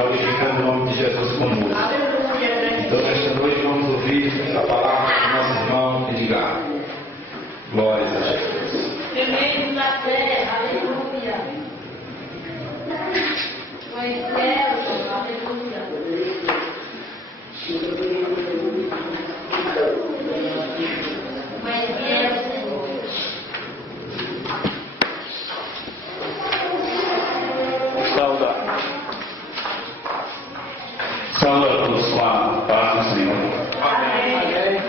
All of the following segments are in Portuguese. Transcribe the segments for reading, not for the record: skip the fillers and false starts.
glorificando o nome de Jesus conosco. Então, nesta noite, vamos ouvir a palavra do nosso irmão e diga: glórias a Jesus. Primeiro da terra, aleluia. Foi céu, aleluia. Foi céu, Senhor. Saúde a todos com a paz do Senhor. Amém.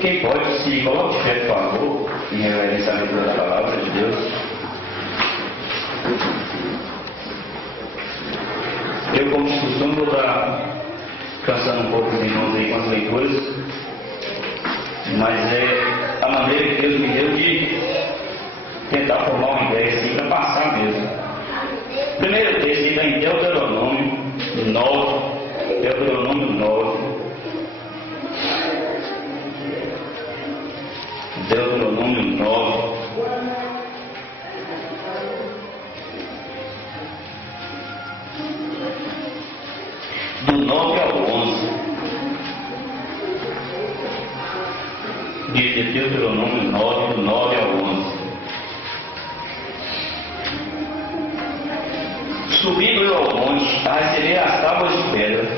Quem pode se coloque de pé, por favor, em reverência à leitura da palavra de Deus. Eu, como de costume, vou estar cansando um pouco os irmãos aí com as leituras, mas é a maneira que Deus me deu de tentar formar uma ideia assim para passar mesmo. Primeiro texto está em Deuteronômio 9. Deuteronômio 9. Deuteronômio 9. Do 9 ao 11. De Deuteronômio 9, do 9 ao 11. Subindo eu ao monte a receber as tábuas de pedra,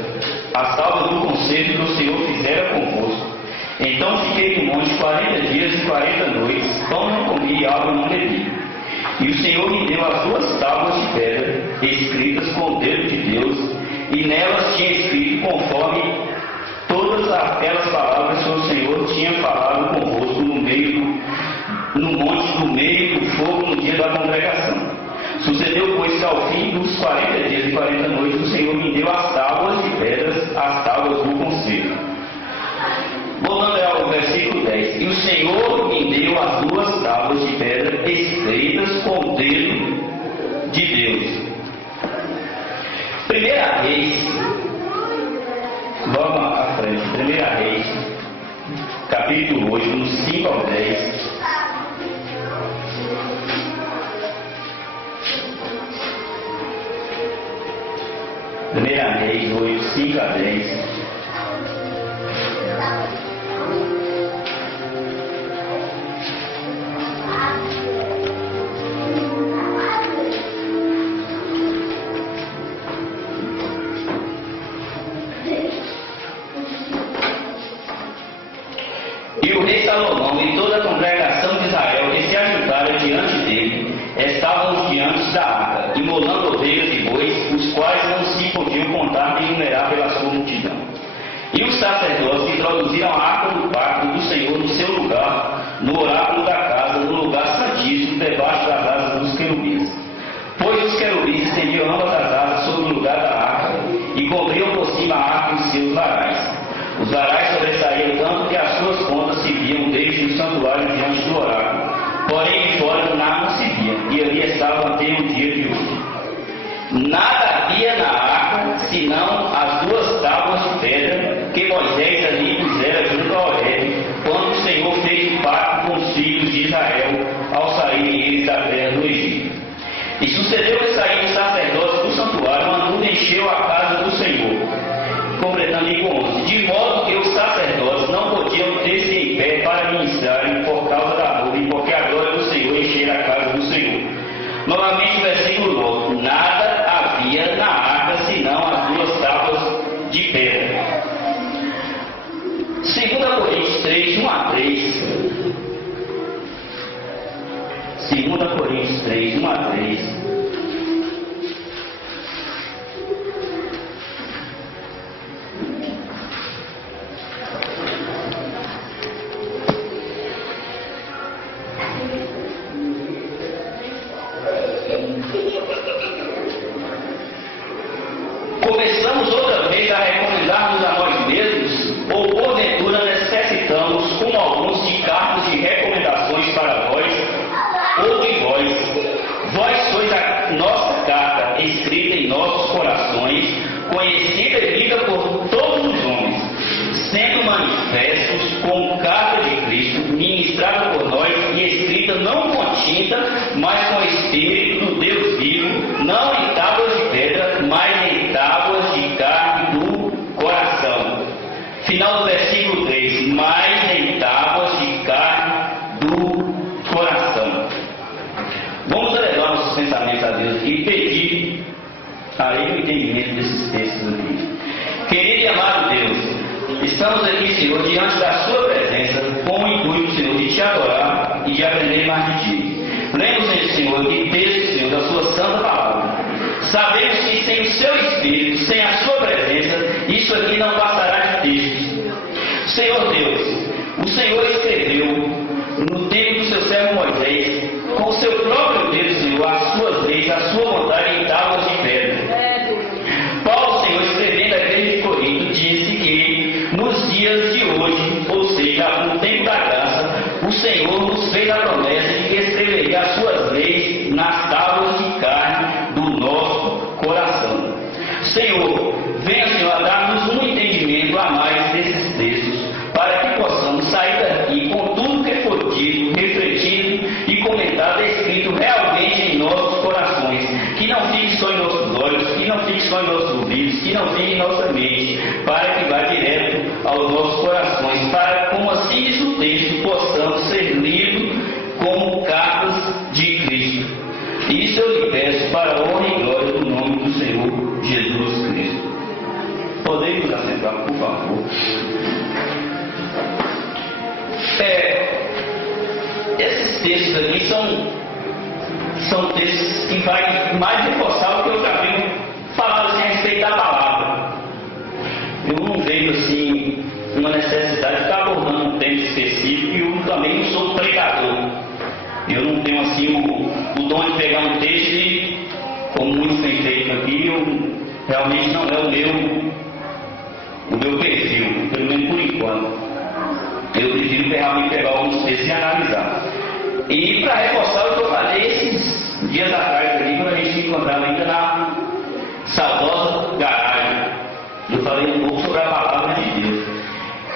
as tábuas do concerto que o Senhor fizera convosco. Então fiquei no monte 40 dias e 40 noites, pão não comi e água não bebi. E o Senhor me deu as duas tábuas de pedra, escritas com o dedo de Deus, e nelas tinha escrito conforme todas aquelas palavras que o Senhor tinha falado convosco no monte do meio do fogo no dia da congregação. Sucedeu, pois, que ao fim dos 40 dias e 40 noites, o Senhor me deu as tábuas de pedras, as tábuas do concerto. Voltando ao versículo 10. E o Senhor me deu as duas tábuas de pedra escritas com o dedo de Deus. Primeira Reis, logo à frente, Primeira Reis, capítulo 8, dos 5 ao 10. Primeira Reis 8, 5 a 10. E o rei Salomão e toda a congregação de Israel que se ajuntaram diante dele estavam diante da arca, imolando ovelhas e bois, os quais não se podiam contar nem numerar pela sua multidão. E os sacerdotes introduziram a arca do pacto do Senhor no seu lugar, no oráculo da casa, no lugar santíssimo, debaixo das asas dos querubins. Pois os querubins estendiam ambas as asas sobre o lugar da arca e cobriam por cima a arca e os seus varais. Os varais sobressaíam tanto que as suas pontas se viam desde o santuário diante do oráculo. Porém, de fora nada se via, e ali estavam até o dia de hoje. Nada havia na arca, senão as duas tábuas de pedra que Moisés ali pusera junto ao Horebe, quando o Senhor fez o pacto com os filhos de Israel, ao saírem eles da terra do Egito. E sucedeu que saindo os sacerdotes do santuário, uma nuvem encheu a casa do Senhor, completando em 11, de modo que os sacerdotes não podiam ter-se em pé para ministrarem por causa da nuvem, porque a glória do Senhor enchera a casa do Senhor. Novamente o versículo 9. Nada havia na arca senão as duas tábuas de pedra. 2 Coríntios 3, 1 a 3. 2 Coríntios 3, 1 a 3. Começamos outra vez a recomendar-nos a nós mesmos, ou porventura necessitamos, como alguns, de cartas de recomendações para vós, ou de vós. Vós sois a nossa carta, escrita em nossos corações, conhecida e lida por todos os homens, sendo manifestos com carta de Cristo, ministrada por nós e escrita não com tinta, mas com o Espírito do Deus vivo, não em tábuas de pedra, aí o entendimento desses textos aqui. Querido e amado Deus, estamos aqui, Senhor, diante da Sua presença, com o intuito, Senhor, de Te adorar e de aprender mais de Ti. Lemos, Senhor, que texto, Senhor, da Sua santa palavra. Sabemos que sem o Seu Espírito, sem a Sua presença, isso aqui não passará de textos. Senhor Deus, o Senhor escreveu no tempo do Seu servo Moisés, com o Seu próprio dedo, Senhor, as Suas leis, a Sua vontade em tábuas de pedra. Paulo, Senhor, escrevendo a igreja de Corinto, disse que nos dias de hoje, ou seja, no tempo da graça, o Senhor nos fez a promessa de que escreveria as Suas leis nas tábuas de carne do nosso coração. Senhor, venha, Senhor, a dar-nos um entendimento a mais desses textos, para que possamos sair daqui com tudo que for dito, refletido e comentado, escrito realmente em nossos corações, que não fique só em nossos olhos, que não fique só em nossos ouvidos, que não fique em nossa mente, para que vá direto aos nossos corações, para, como assim diz o texto, possamos ser lidos como cartas de Cristo. Isso eu lhe peço para a honra e glória do nome do Senhor Jesus Cristo. Podemos assentar, por favor. Esses textos aqui são textos que vai mais reforçar o que eu já venho falando assim, a respeito da palavra. Eu não vejo assim uma necessidade de estar abordando um tema específico, e eu também não sou pregador. Eu não tenho assim o dom de pegar um texto e, como muitos têm feito aqui, realmente não é o meu perfil, pelo menos por enquanto. Eu prefiro realmente pegar alguns textos e analisar. E para reforçar o que eu falei esses dias atrás ali, quando a gente se encontrava ainda na saudosa garagem, eu falei um pouco sobre a palavra de Deus.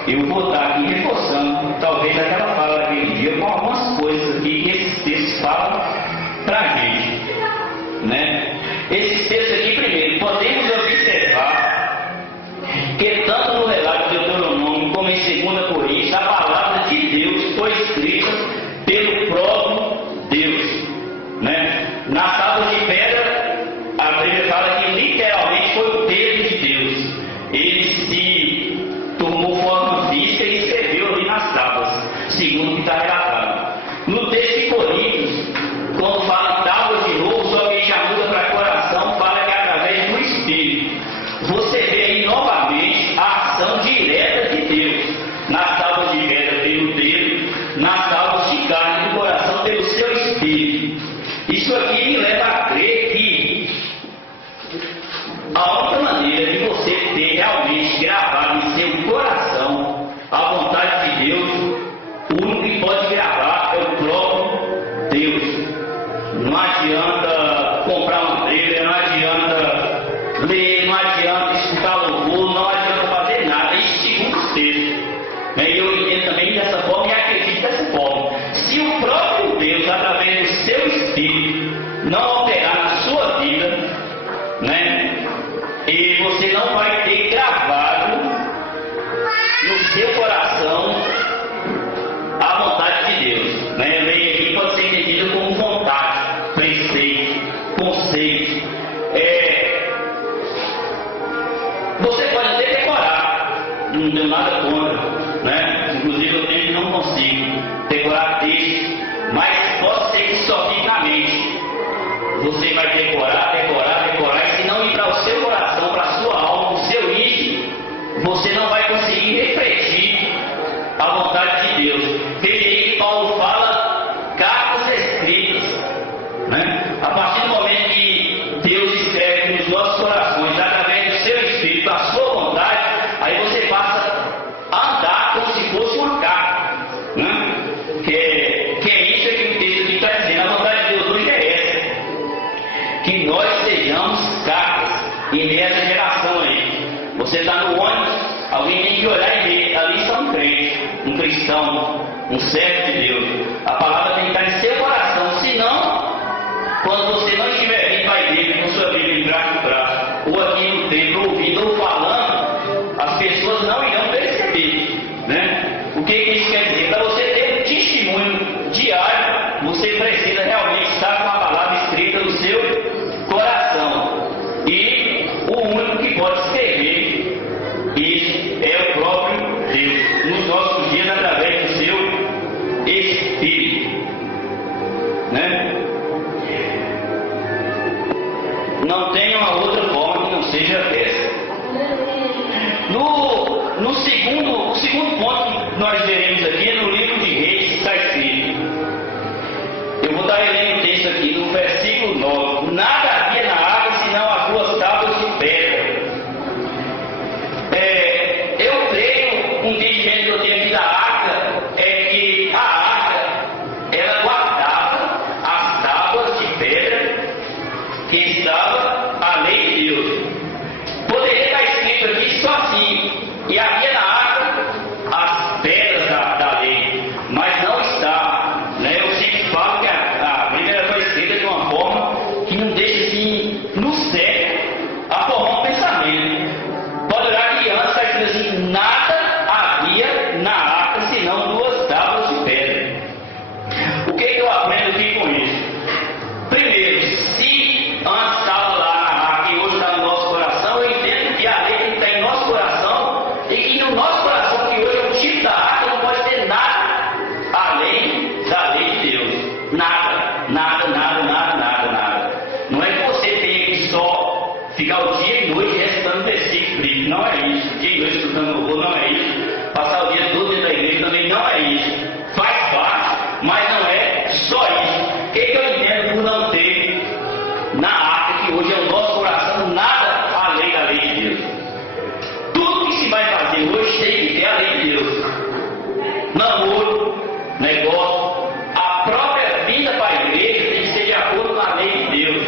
Eu vou estar aqui reforçando, talvez aquela fala daquele dia, com algumas coisas aqui que esses textos falam para a gente. Né? Esses textos aqui, primeiro, podemos observar que tanto no relato de Deuteronômio como em 2 Coríntios, a palavra de Deus foi escrita pelo próprio Deus. Né? Nas tábuas de pedra, a Bíblia fala que literalmente foi o dedo de Deus. Ele se tomou forma física e escreveu ali nas tábuas, segundo o que está relatado. No texto de Coríntios, quando fala em tábuas de novo, só que já muda para coração, fala que é através do Espírito. Você vê aí novamente a ação direta de Deus. Nas tábuas de pedra pelo dedo, nas tábuas de carne do coração pelo seu Espírito. Isso aqui me leva a crer que a única maneira de você ter realmente gravado em seu coração a vontade de Deus, o único que pode gravar é o próprio Deus. Não adianta comprar um trailer, não adianta ler, não adianta escutar louvor, não adianta fazer nada. Isso segundo os textos. E eu entendo também dessa forma e acredito dessa forma. Se o próprio Deus, através do seu Espírito, não operar na sua vida, né, e você não vai ter gravado no seu coração a vontade de Deus. Né? Lei aqui pode ser entendida como vontade, preceito, conceito. Você pode até decorar, não deu nada contra. Né? Inclusive eu tenho que não consigo decorar texto, mas pode ser que só fique na mente. Você vai decorar, e se não ir para o seu coração, para a sua alma, o seu íntimo, você não vai conseguir refletir a vontade de Deus. Veja aí que Paulo fala cartas escritas. Né? A partir do momento que Deus escreve nos nossos corações, através do seu Espírito, a sua vontade, aí você passa a andar como se fosse uma carta. Né? Que é isso que o texto aqui está dizendo. A vontade de Deus hoje é essa. Que nós sejamos cartas em essa geração aí. Você está no ônibus, alguém tem que olhar e ver. Ali está um crente, um cristão, um servo de Deus. A palavra tem que estar em seu coração. Senão, quando você não estiver vindo à igreja com sua Bíblia em braço em braço, ou aqui no templo, ouvindo ou falando, as pessoas não irão perceber. Né? O que isso quer dizer? Para você ter um testemunho diário, você precisa realmente estar com a palavra escrita no seu coração. E ficar o dia e noite recitando versículos bíblicos, não é isso. Dia e noite estudando louvor, não é isso. Passar o dia todo dentro da igreja também não é isso. Faz parte, mas não é só isso. O que eu entendo por não ter na arca, que hoje é o nosso coração, nada além da lei de Deus? Tudo que se vai fazer hoje tem que ter a lei de Deus. Namoro, negócio, a própria vida para a igreja tem que ser de acordo com a lei de Deus.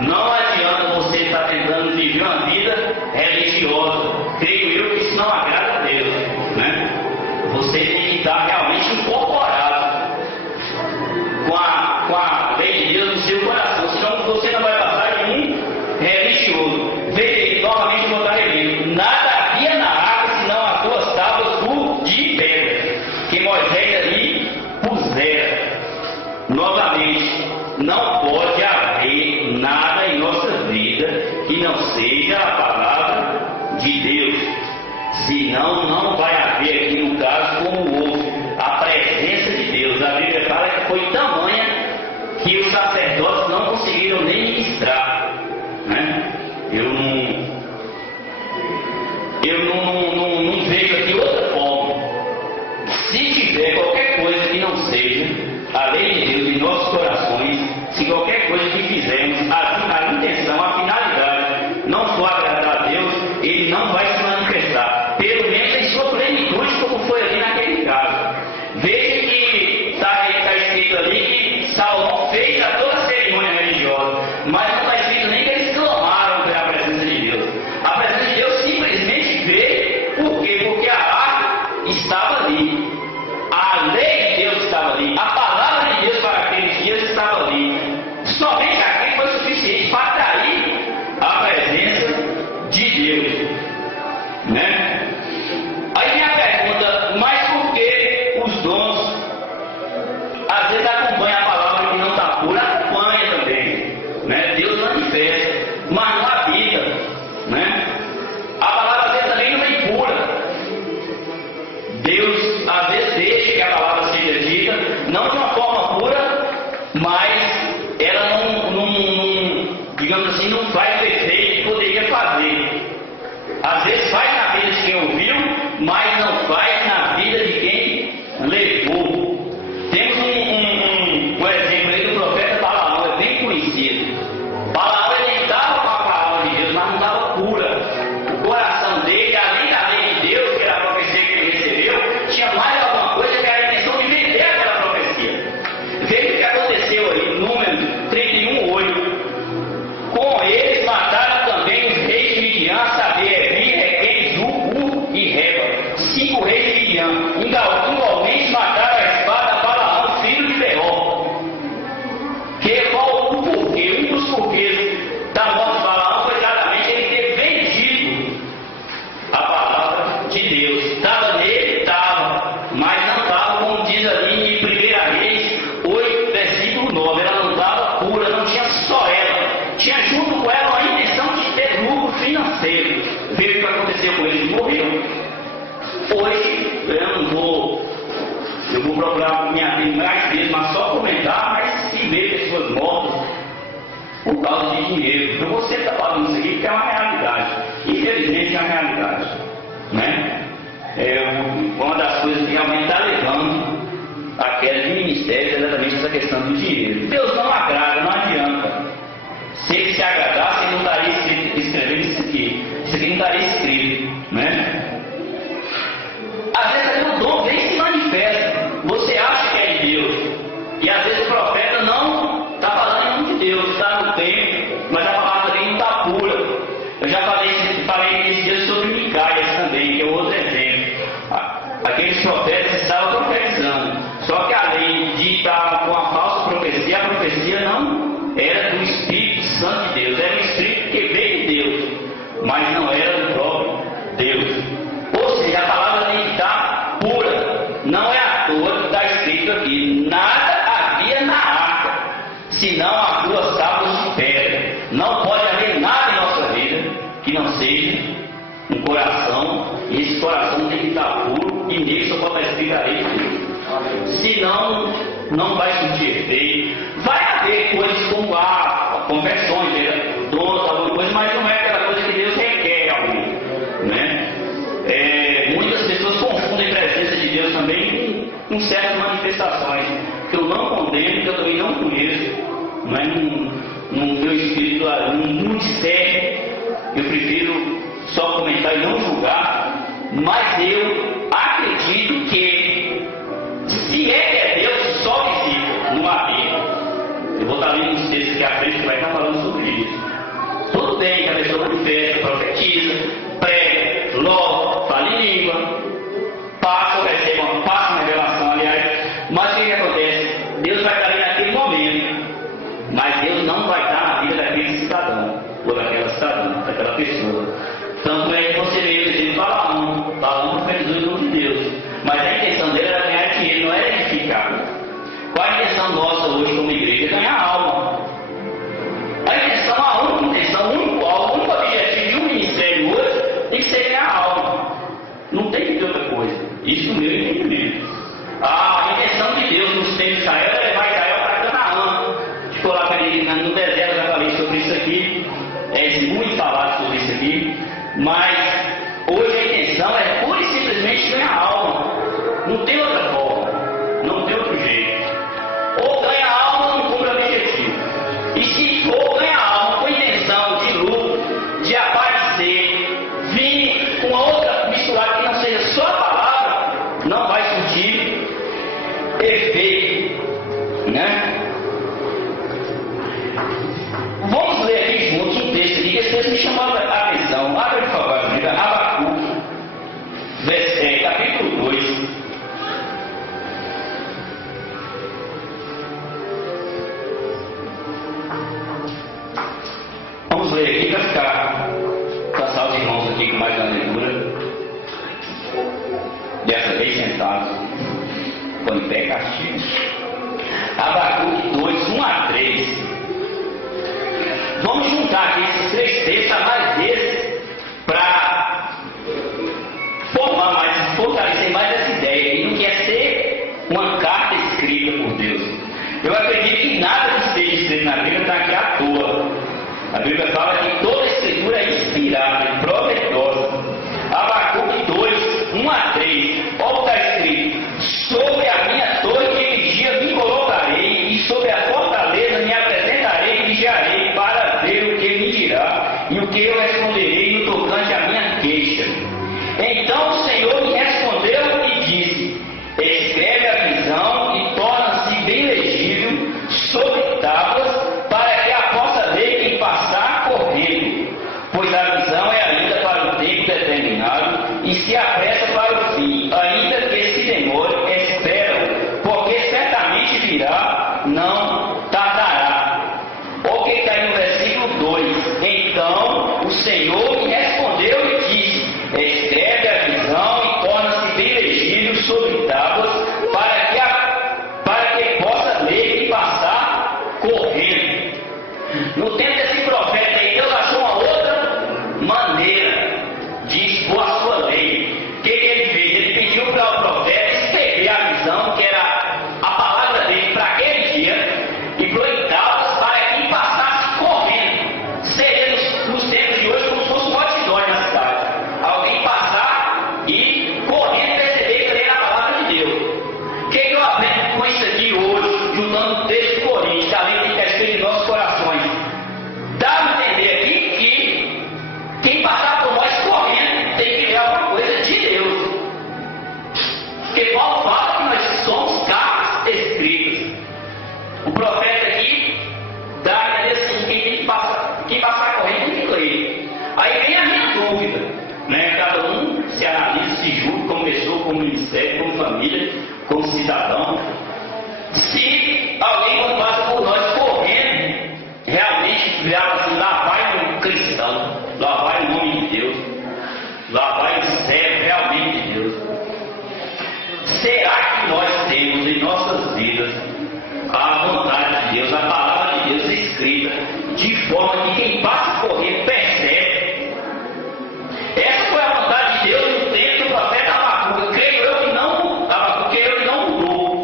Não adianta você estar tentando viver uma vida religiosa. Creio eu que isso não agrada a Deus, né? Você tem que estar realmente incorporado com a lei de Deus no seu coração, senão você não vai passar de um religioso. Veja novamente vou estar revendo. Nada havia na arca senão as duas tábuas de pedra que Moisés ali pusera. Novamente, não pode haver nada em nossa vida que não seja a palavra de Deus. Senão, não vai haver aqui no caso como houve a presença de Deus. A Bíblia fala que foi tamanha que os sacerdotes não conseguiram nem ministrar, né? Eu não vejo aqui outra forma. Se tiver qualquer coisa que não seja a lei de Deus em nossos corações, se qualquer coisa que fizermos, a intenção, a finalidade não for agradar a Deus, ele não vai se manifestar, pelo menos em sua plenitude, como foi ali naquele caso. Veja que está escrito ali que Salomão fez a toda a cerimônia religiosa, mas não está escrito nem que eles clamaram pela presença de Deus. A presença de Deus simplesmente veio, por quê? Porque a arca estava ali, a lei de Deus estava ali, a palavra de Deus para aqueles dias estava ali. Somente aquilo foi suficiente para atrair a presença de Deus, né? Aí vem a pergunta, mas por que os dons às vezes acompanham a palavra que não está pura? Acompanha também, né? Deus manifesta, mas não habita, né? A palavra às vezes também não é impura. Deus às vezes deixa que a palavra seja dita, não de uma forma pura, mas ela digamos assim, não faz o efeito que poderia fazer. Às vezes faz na vida de quem ouviu, mas não faz na vida de quem levou. Temos um exemplo aí do profeta Balaão, é bem conhecido. Balaão ele estava com a palavra de Deus, mas não estava pura. O coração dele, além da lei de Deus, que era a profecia que ele recebeu, tinha mais alguma coisa que era a intenção de vender aquela profecia. Veja o que aconteceu aí, número 31:8. Com eles mataram também os reis de Midian, a saber, Evi, Requem, Zu, e Reba, 5 reis de Midian. Igualmente mataram a espada Balaão, filho de Beor. Qual o porquê? Um dos porquês da morte de Balaão foi exatamente ele ter vendido a palavra de Deus. Estava nele? Estava, mas não estava, como diz ali em 1 Reis 8, versículo 9. Ela não estava pura, não tinha só ela. Tinha junto com ela uma intenção de ter lucro financeiro. Veja o que aconteceu com eles, morreram. Hoje, eu vou procurar minha vida mais vezes, mas só comentar, mas se vê pessoas mortas por causa de dinheiro. Então você está falando isso aqui porque é uma realidade. Infelizmente é uma realidade, né? Uma das coisas que realmente está levando a queda de ministério é exatamente essa questão do dinheiro. Deus não agrada, não adianta. Se ele se agradasse, ele não estaria escrevendo isso aqui. Isso aqui não estaria escrito, né? Às vezes ali o dom nem se manifesta. Você acha que é de Deus. E às vezes o profeta não está falando em nome de Deus, está no tempo, mas a palavra dele não está pura. Eu já falei nesses dias sobre Micaias também, que é outro exemplo. Aqueles profetas estavam profetizando. Só que além de estar com a falsa profecia, a profecia não era do Espírito Santo de Deus, era o Espírito que veio de Deus, mas não era do próprio Deus. Ou seja, a palavra tem que estar pura. Não é à toa que está escrito aqui: nada havia na arca, senão as 2 tábuas de pedra. Não pode haver nada em nossa vida que não seja um coração, e esse coração tem que estar puro, e nele só pode estar escrito a lei de Deus. Senão, não vai surtir efeito. Vai haver coisas como conversões, donos, alguma coisa, mas não é no meu espírito muito sério. Eu prefiro só comentar e não julgar, mas eu acredito que se é Deus, só visita, não há Bíblia. Eu vou estar lendo uns textos aqui à frente que vai estar falando sobre isso. Tudo bem que a pessoa manifesta, profetiza, prega, louva, fala em língua, passa uma revelação, aliás, mas o que acontece? Deus vai estar ali naquele momento, mas Deus não vai estar na vida daquele cidadão, ou daquela cidadã, daquela pessoa. Tanto é que você vê o exemplo de Balaão profetizou em nome de Deus, mas a intenção dele era ganhar dinheiro, não era edificar. Qual a intenção nossa hoje como igreja? É ganhar alma. A intenção, o único objetivo de um ministério hoje tem que ser ganhar alma. Não tem que ter outra coisa. Isso no meu entendimento. A intenção de Deus nos tempos de Israel é levar Israel para Canaã. Ficou lá no deserto, já falei sobre isso aqui. É muito falado sobre isso aqui. Mas hoje a intenção é pura e simplesmente ganhar alma. Não tem outra forma. Não tem outro jeito. Ou ganha alma ou não cumpre o objetivo. E se for ganhar alma com intenção de lucro, de aparecer, vir com outra misturada que não seja só a palavra, não vai surtir efeito, né? Vamos ler aqui juntos um texto aqui que esse texto me chamou a atenção. Abre, por favor, Abacuque, capítulo 2. Vamos ler aqui para ficar, passar os irmãos aqui com mais uma leitura. Dessa vez sentados, com em pé castigo. Abacuque 2, 1 a 3. Vamos juntar aqui esses três textos a mais vezes para formar mais, fortalecer mais essa ideia. E não quer ser uma carta escrita por Deus. Eu acredito que nada que esteja escrito na Bíblia está aqui à toa. A Bíblia fala que toda a escritura é inspirada, é proveitosa. Abacuque 2, 1 a 3. Olha o que está escrito: sobre a minha torre que vigia me colocarei, e sobre a fortaleza me apresentarei e vigiarei para ver o que me dirá e o que eu responderei no tocante à minha queixa. Então o Senhor me respondeu e disse: escreve a visão e torna-se bem legível sobre tábuas, para que a possa ver quem passar correndo, pois a visão é ainda para o tempo determinado e se apressa para o fim, ainda que se demore, espera-o, porque certamente virá, não tardará. O que está aí no versículo 2: então o Senhor me respondeu e disse: escreve a visão e torna-se bem legível sobre tábuas, para que possa ler e passar correndo. No tempo desse profeta aí, Deus achou uma outra maneira de expor a sua lei. O que ele fez? Ele pediu para o profeta escrever a visão, que era a palavra dele para aquele dia, e projetá-las para que passasse correndo. Seria nos tempos de hoje como se fosse um outdoor na cidade. Alguém passar e correndo perceber que era a palavra de Deus. O que eu aprendo com isso aqui hoje, juntando o texto de Coríntios, que além de ter escrito em nossos corações? Dá a entender aqui que quem passar por nós correndo tem que ver alguma coisa de Deus. Porque Paulo fala que nós somos cartas escritas. O profeta aqui dá a entender assim: quem passar correndo tem que ler. Aí vem a minha dúvida, né? Cada um se analisa, se julga como pessoa, como ministério, como família, como cidadão. Se alguém, quando passa por nós correndo, realmente virar assim: lá vai um cristão, lá vai o nome de Deus, lá vai o servo realmente de Deus. Será que nós temos em nossas vidas a vontade de Deus, a palavra de Deus escrita, de forma que quem passa correndo percebe? Essa foi a vontade de Deus no tempo do profeta Abacuque. Creio eu que não mudou.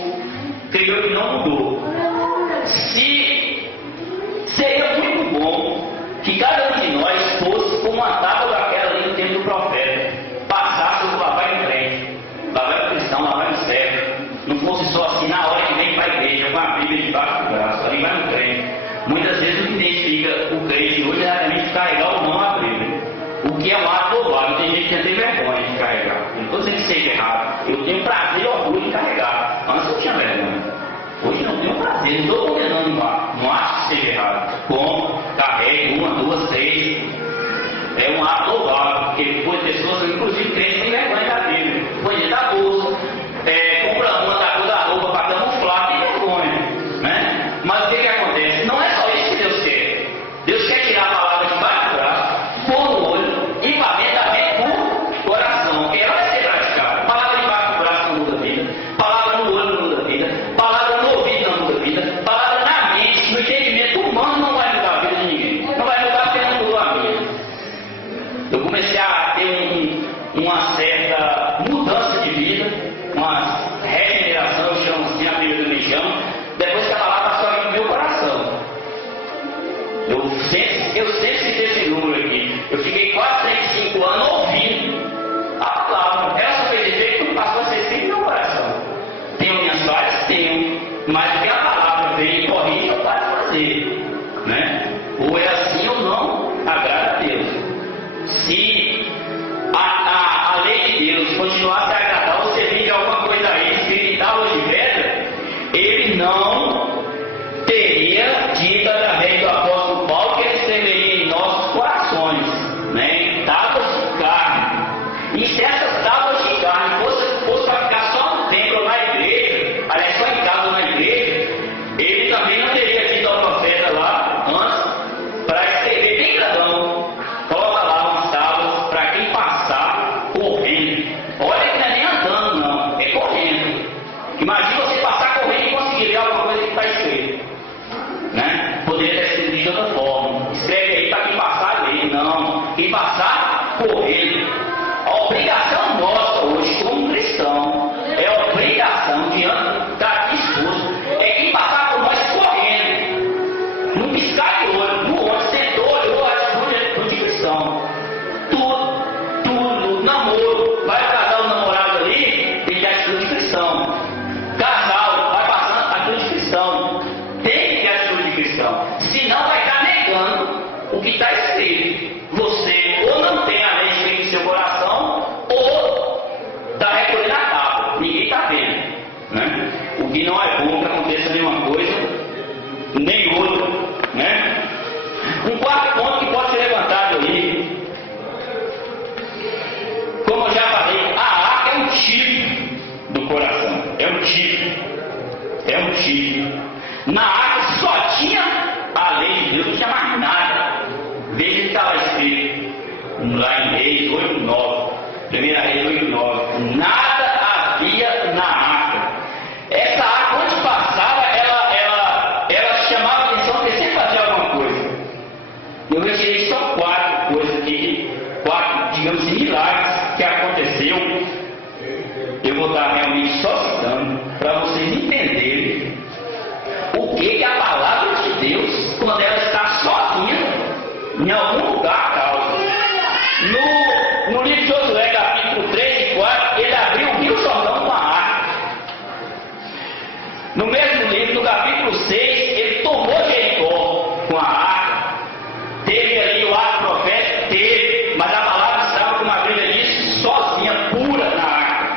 que é um ato louvável. Tem gente que tem vergonha de carregar. Não estou dizendo que seja errado. Eu tenho prazer e orgulho em carregar. Antes eu tinha vergonha. Hoje não tenho prazer. Não estou condenando um ato. Não acho que seja errado. Como? Carregue 1, 2, 3. É um ato louvável. Porque foi pessoas, inclusive crentes, têm vergonha da Bíblia. Põe dentro da bolsa. Compra uma da cor da roupa para camuflar. Tem vergonha. Né? Mas o que acontece? Não é só isso que Deus quer. Deus quer tirar a palavra de baixo do braço, pôr no olho e para dentro do coração, que ela vai ser praticada. Palavra de baixo do braço não muda a vida, palavra no olho não muda a vida, palavra no ouvido não muda a vida, palavra na mente, no entendimento humano não vai mudar a vida de ninguém. Não vai mudar porque não mudou a minha. Eu comecei a ter uma certa mudança de vida, uma regeneração, eu chamo assim, a Bíblia me chama, depois que a palavra passou aqui no meu coração. Eu sempre citei esse número aqui. Eu fiquei quase 35 anos ouvindo a palavra. Ela só fez efeito quando passou a ser sempre no meu coração. Tenho minhas falhas? Tenho. Mas o que a palavra veio e corrige, eu faço fazer. Né? Ou é assim ou não, agrada a Deus. Se a lei de Deus continuar a se agradar, você vir de alguma coisa aí, espiritual ou de pedra, ele não teria dito através do apóstolo Paulo que ele escreveria em nossos corações, né, em tábuas de carne. E se essas tábuas de carne fosse para ficar só no templo ou na igreja, aliás, só em casa ou na igreja, ele também não teria dito ao profeta lá antes para escrever bem grandão. Coloca lá umas tábuas para quem passar correndo. Olha que não é nem andando, não, é correndo. Imagina você passar correndo e conseguir ler alguma coisa que está escrito. Né? Poderia ter sido de outra forma. Escreve aí para quem passar a ler. Não. Quem passar, correndo. A obrigação nossa hoje, como cristão, é a obrigação diante daqui exposto, é quem passar por nós correndo. Não piscar de olho, no onde sentou, olhou, atitude de cristão. Tudo, namoro. Vai casar o namorado ali, tem que ter atitude de cristão. Casal, vai passando atitude de cristão. Tem que ter atitude de cristão. Senão vai estar negando o que está escrito. Você ou não tem a lei escrita em seu coração, ou está recolhendo a tábua. Ninguém está vendo. Né? O que não é bom que aconteça nenhuma coisa, nem outra. Né? Um quarto ponto que pode ser levantado aí. Como eu já falei, a arca é um tipo do coração. É um tipo. Na arca só tinha a lei de Deus, não tinha mais nada. Veja que estava escrito lá em Reis 8:9. 1 Reis 8:9. Nada havia na arca. Essa arca, onde passava, ela chamava a atenção porque sempre fazia alguma coisa. Eu retirei só 4 coisas aqui, 4, digamos assim, milagres que aconteceu. Eu vou estar realmente só citando para vocês entenderem o que a palavra de Deus, quando ela está sozinha, em algum lugar, causa. No livro de Josué, capítulo 3 e 4, ele abriu o rio Jordão com a arca. No mesmo livro, no capítulo 6, ele tomou Jericó com a arca. Teve ali o ato profético, teve, mas a palavra estava, como a Bíblia diz, sozinha, pura na arca.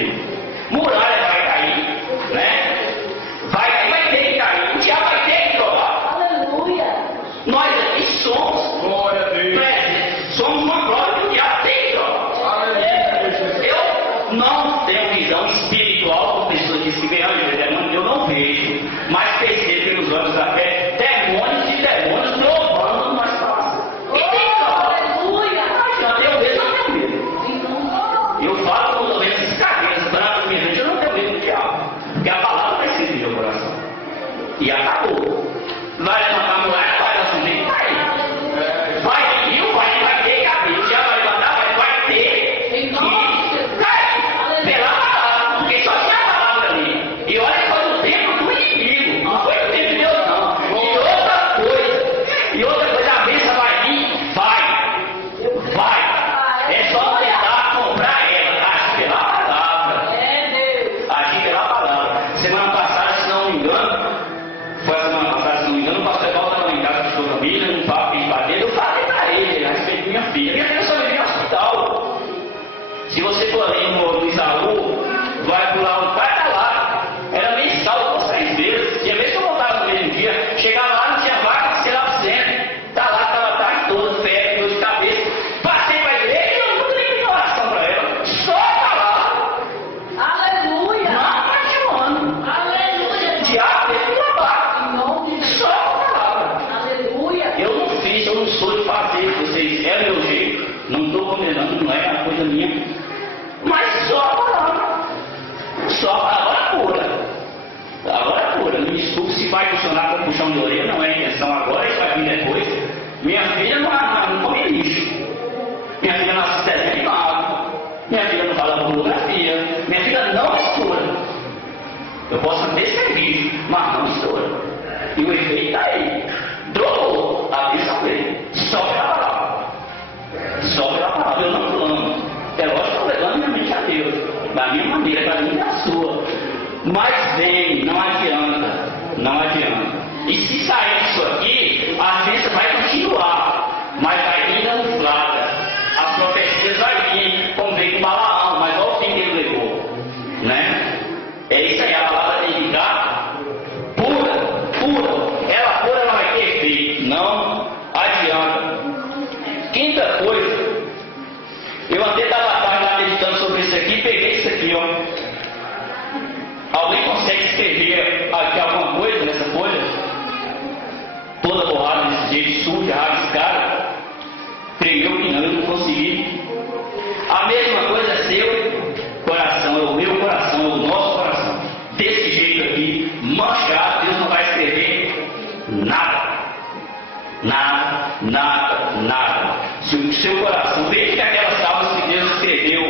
acontecer. Muralha vai cair, né? Vai ter que cair. O diabo vai ter que provar. Aleluia. Nós aqui somos, Glória a Deus. somos uma prova que o diabo tem que provar. Eu não tenho visão espiritual, como pessoas dizem que vem antes de demônio, eu não vejo, mas percebo pelos olhos da fé, demônios e demônios provando nós passamos. E tem que provar. Aleluia. Não, eu vejo, eu não tenho medo. Eu falo quando eu vejo esses cabelos brancos, minha gente, eu não tenho medo do diabo. Porque a palavra vai ser no meu coração. E acabou. Vai levantar a mulher, vai dar sujeito, vai. Vai vir, vai ter cabelo. Já vai levantar, vai ter. Em nome de Jesus. Cai pela palavra, porque só tinha a palavra ali. E olha que foi o tempo do inimigo, não foi o tempo de Deus, não. E outra coisa, a bênção vai vir, vai. É só tentar comprar ela, agir pela palavra. É Deus. Agir pela palavra. Semana passada, se não me engano, foi a semana passada, se não me engano, o pastor Paulo estava em casa de sua família, num papo de bater, eu falei para ele a respeito de minha filha. Minha filha só vivia no hospital. Se você for ali no Isaú, vai pro lado, vai estar lá. Era mensal por 6 vezes. Tinha vez que eu voltava no mesmo dia, chegava lá, não tinha vaga, sei lá, pro centro. Tá lá, estava a tarde toda, febre, dor de cabeça. Passei para a igreja e eu nunca dei oração para ela. Só a palavra. Aleluia. Não questionando. Aleluia. O diabo tem que trabalhar. Em nome de Jesus. Só a palavra. Aleluia. Eu não fiz, eu não sou de fazer, vocês é meu jeito, não estou condenando, não é uma coisa minha, mas só a palavra, só a palavra pura, a palavra pura. Me desculpe se vai funcionar com puxão de orelha, não é a intenção agora, isso vai vir depois. Minha filha não come lixo, minha filha não assiste desenho animado, minha filha não fala pornografia, minha filha não mistura. Eu posso até servir, mas não mistura. E o efeito está aí. Drogou, a bênção dele. Só pela palavra. Só pela palavra. Eu não clamo. É lógico que eu levando minha mente a Deus. Da minha maneira, da minha e da sua. Mas vem, não adianta. Não adianta. E se sair disso aqui, a bênção vai continuar. Mas vai vir camuflada. As profecias vai vir, como veio com Balaão. Mas olha o fim que ele levou. Né? É isso aí, a palavra tem que ficar pura. Ela pura, ela vai ter efeito. Não adianta. Quinta coisa, eu até estava à tarde lá meditando sobre isso aqui, peguei isso aqui, ó. Alguém consegue escrever aqui alguma coisa nessa folha? Toda borrada desse jeito, suja, rabiscada? Creio eu que não, eu não consegui. A mesma coisa é seu coração, é o meu coração, é o nosso coração. Desse jeito aqui, manchado, Deus não vai escrever nada. Nada. Se o seu coração, veja que aquelas tábuas que Deus escreveu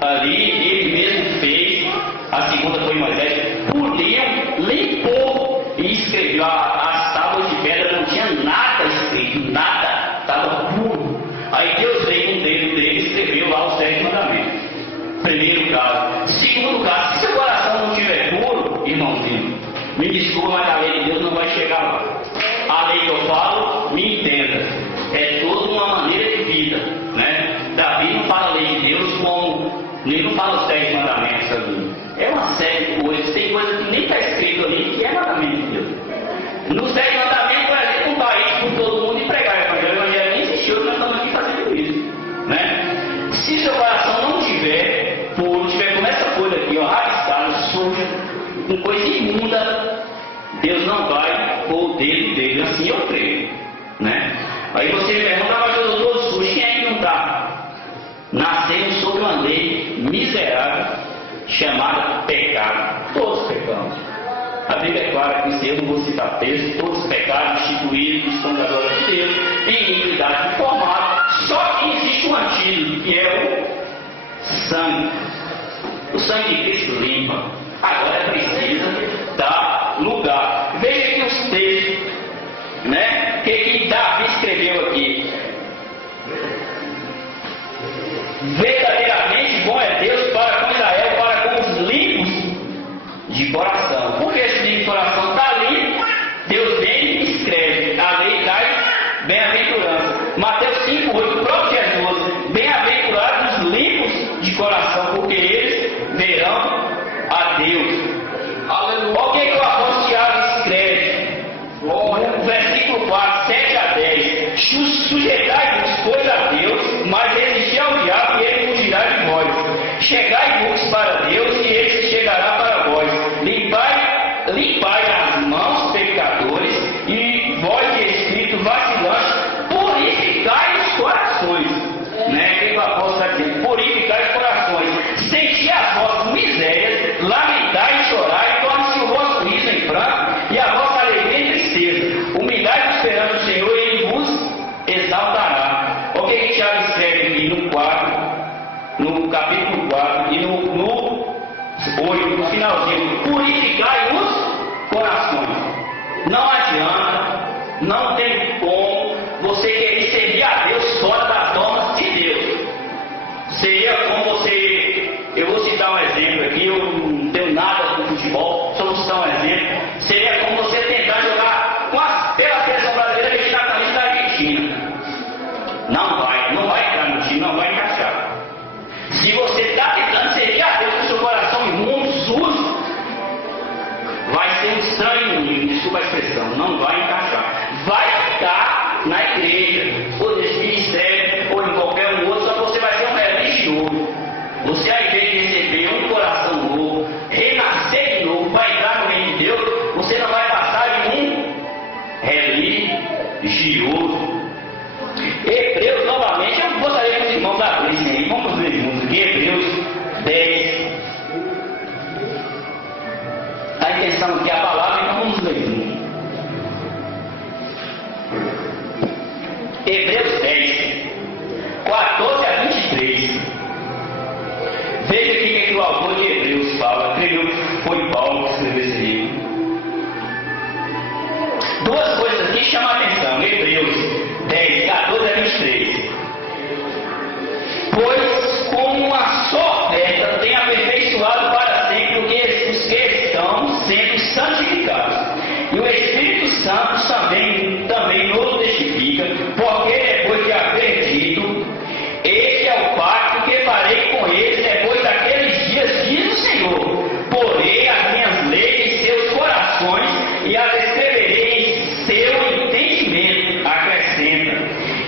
ali, Ele mesmo fez, a segunda foi Moisés, poliu, limpou e escreveu. As tábuas de pedra não tinha nada escrito, nada, estava puro. Aí Deus veio com o dedo dele e escreveu lá os 10 mandamentos. Primeiro caso. Segundo caso, se seu coração não estiver puro, irmãozinho, me desculpa, mas a lei de Deus não vai chegar lá. A lei que eu falo, me entenda, é toda uma maneira de vida, né? Davi não fala a lei de Deus como, ele não fala os 10 mandamentos ali. É uma série de coisas, tem coisa que nem está escrito ali, que é mandamento de Deus. Nos 10 mandamentos, por exemplo, um país por todo mundo e pregar o evangelho nem existiu, nós estamos aqui fazendo isso, né? Se seu coração não tiver puro, tiver como essa folha aqui, ó, rabiscada, suja, com coisa imunda, Deus não vai pôr o dedo dele, assim eu creio, né? Aí você me pergunta, mas eu estou todo sujo, quem é que não está? Nascemos sob uma lei miserável chamada pecado. Todos pecamos. A Bíblia é clara que eu não vou citar texto, todos os pecados instituídos estão da glória de Deus, em iniquidade formada. Só que existe um antídoto, que é o sangue. O sangue de Cristo limpa. Agora precisa dar lugar. Veja aqui os textos, né? Que Davi escreveu aqui. Verdadeiramente bom é Deus para com Israel, para com os limpos de coração. Porque esse limpo de coração está ali, Deus vem e escreve. A lei traz bem-aventurança. Mateus 5:8, o próprio Jesus, bem-aventurados os limpos de coração, porque eles verão finalzinho, purificai os corações. Não adianta, não tem como você querer servir a Deus fora das normas de Deus. Seria como você, eu vou citar um exemplo aqui, eu não tenho nada com futebol, só vou citar um exemplo. Seria como você tentar jogar pela seleção brasileira vestir a camisa da Argentina. Não vai entrar no time, não vai encaixar. Se você está tentando servir a Deus com seu coração imundo, sujo, vai ser um estranho no mundo, desculpa a expressão, não vai encaixar. Vai ficar na igreja, ou nesse ministério, ou em qualquer um outro, só que você vai ser um religioso. Você, ao invés de receber um coração novo, renascer de novo, vai entrar no reino de Deus, você não vai passar de um religioso. Hebreus, novamente, eu gostaria que os irmãos abrissem aí, vamos ver juntos aqui, Hebreus 10. A intenção aqui é a palavra, então vamos ler juntos. Hebreus 10, 14 a 23. Veja aqui que o autor de Hebreus fala, creio que foi Paulo que escreveu esse livro. Duas coisas aqui chamam a atenção, Hebreus 10, 14 a 23. Pois com uma só oferta tem aperfeiçoado para sempre os que estão sendo santificados. E o Espírito Santo também nos testifica, porque depois de haver dito, este é o pacto que farei com eles depois daqueles dias, diz o Senhor. Porei as minhas leis em seus corações e as escreverei em seu entendimento, acrescenta.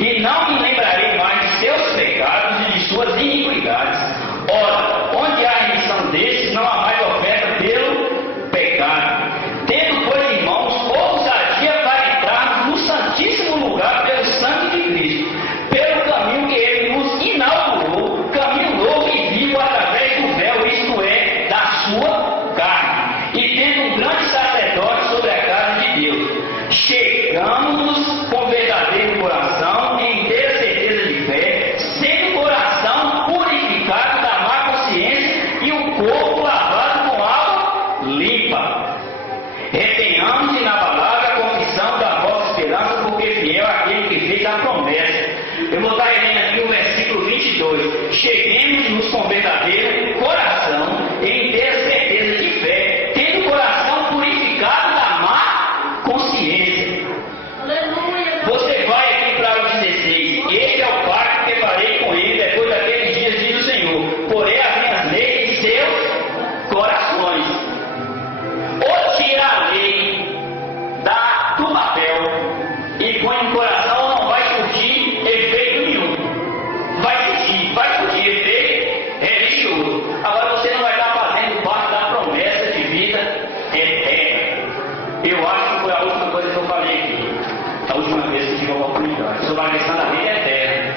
E não me lembrarei mais de seus pecados e de suas iniquidades. Ora, onde há remissão desses, não há mais oferta pelo pecado. Tendo, pois, irmãos, ousadia para entrarmos no santíssimo lugar pelo sangue de Cristo, pelo caminho que ele nos inaugurou, caminho novo e vivo através do véu, isto é, da sua carne. E tendo um grande sacerdote sobre a casa de Deus, chegamos-nos com verdadeiro coração, em inteira certeza de fé, sendo o coração purificado da má consciência e o corpo lavado com água limpa. Retenhamos inabalável a confissão da vossa esperança, porque fiel é aquele que fez a promessa. Eu vou estar lendo aqui o versículo 22. Cheguemos-nos com verdadeiro coração, em inteira certeza de fé, tendo o coração purificado da má consciência. Aleluia. Você vai aqui para o 16. Este é o pacto que farei com ele depois daqueles dias, diz o Senhor. Porém as minhas leis em seus corações. Ou tira a lei do papel e põe no coração, não vai surtir efeito nenhum. Vai surtir efeito religioso. Agora você não vai estar fazendo parte da promessa de vida eterna. Eu acho que foi a última coisa que eu falei aqui. A última vez que eu tive a oportunidade. Sobre a questão da vida eterna.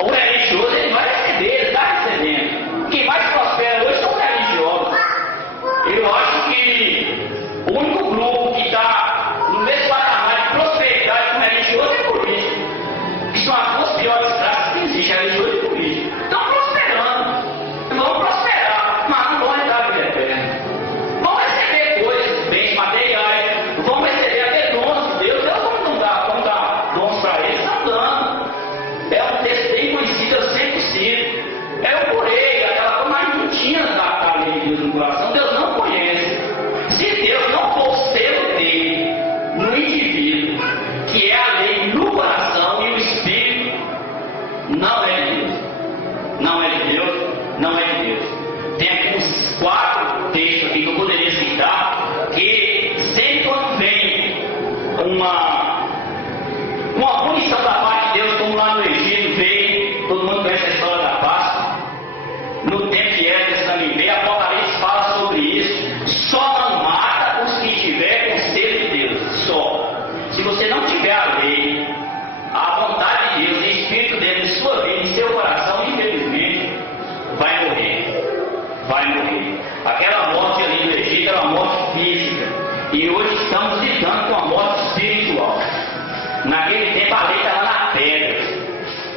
O religioso ele vai receber, ele está recebendo. Quem mais prospera hoje são os religiosos. Eu acho que o único grupo que está no mesmo patamar de prosperidade com o religioso é político. Que são as duas piores praças que existem, religioso e político. Estão prosperando. Vão prosperar, mas não vão entrar na vida eterna. Vão receber coisas, bens materiais, vão receber até dons de Deus. Deus não dá dons para eles, estão dando. É um texto bem conhecido, eu sempre cito. É o porém, aquela coisa mais não da lei de Deus no coração, Deus não conhece. Se Deus não for o selo dele no indivíduo, que é a lei no coração e o espírito, não é de Deus. Não é de Deus, não é de Deus. Tem aqui uns 4 textos aqui que eu poderia citar, que sempre quando vem uma punição da parte de Deus, como lá no Egito veio, todo mundo conhece a história da Páscoa, no tempo que Esdras também veio, Apocalipse fala sobre isso. Só não mata os que estiver com o selo de Deus, só. Se você não tiver a lei, a vontade de Deus, o Espírito dele em sua vida, em seu coração, infelizmente, vai morrer. Vai morrer. Aquela morte ali no Egito era uma morte física. E hoje estamos lidando com a morte espiritual. Naquele tempo a lei estava na pedra.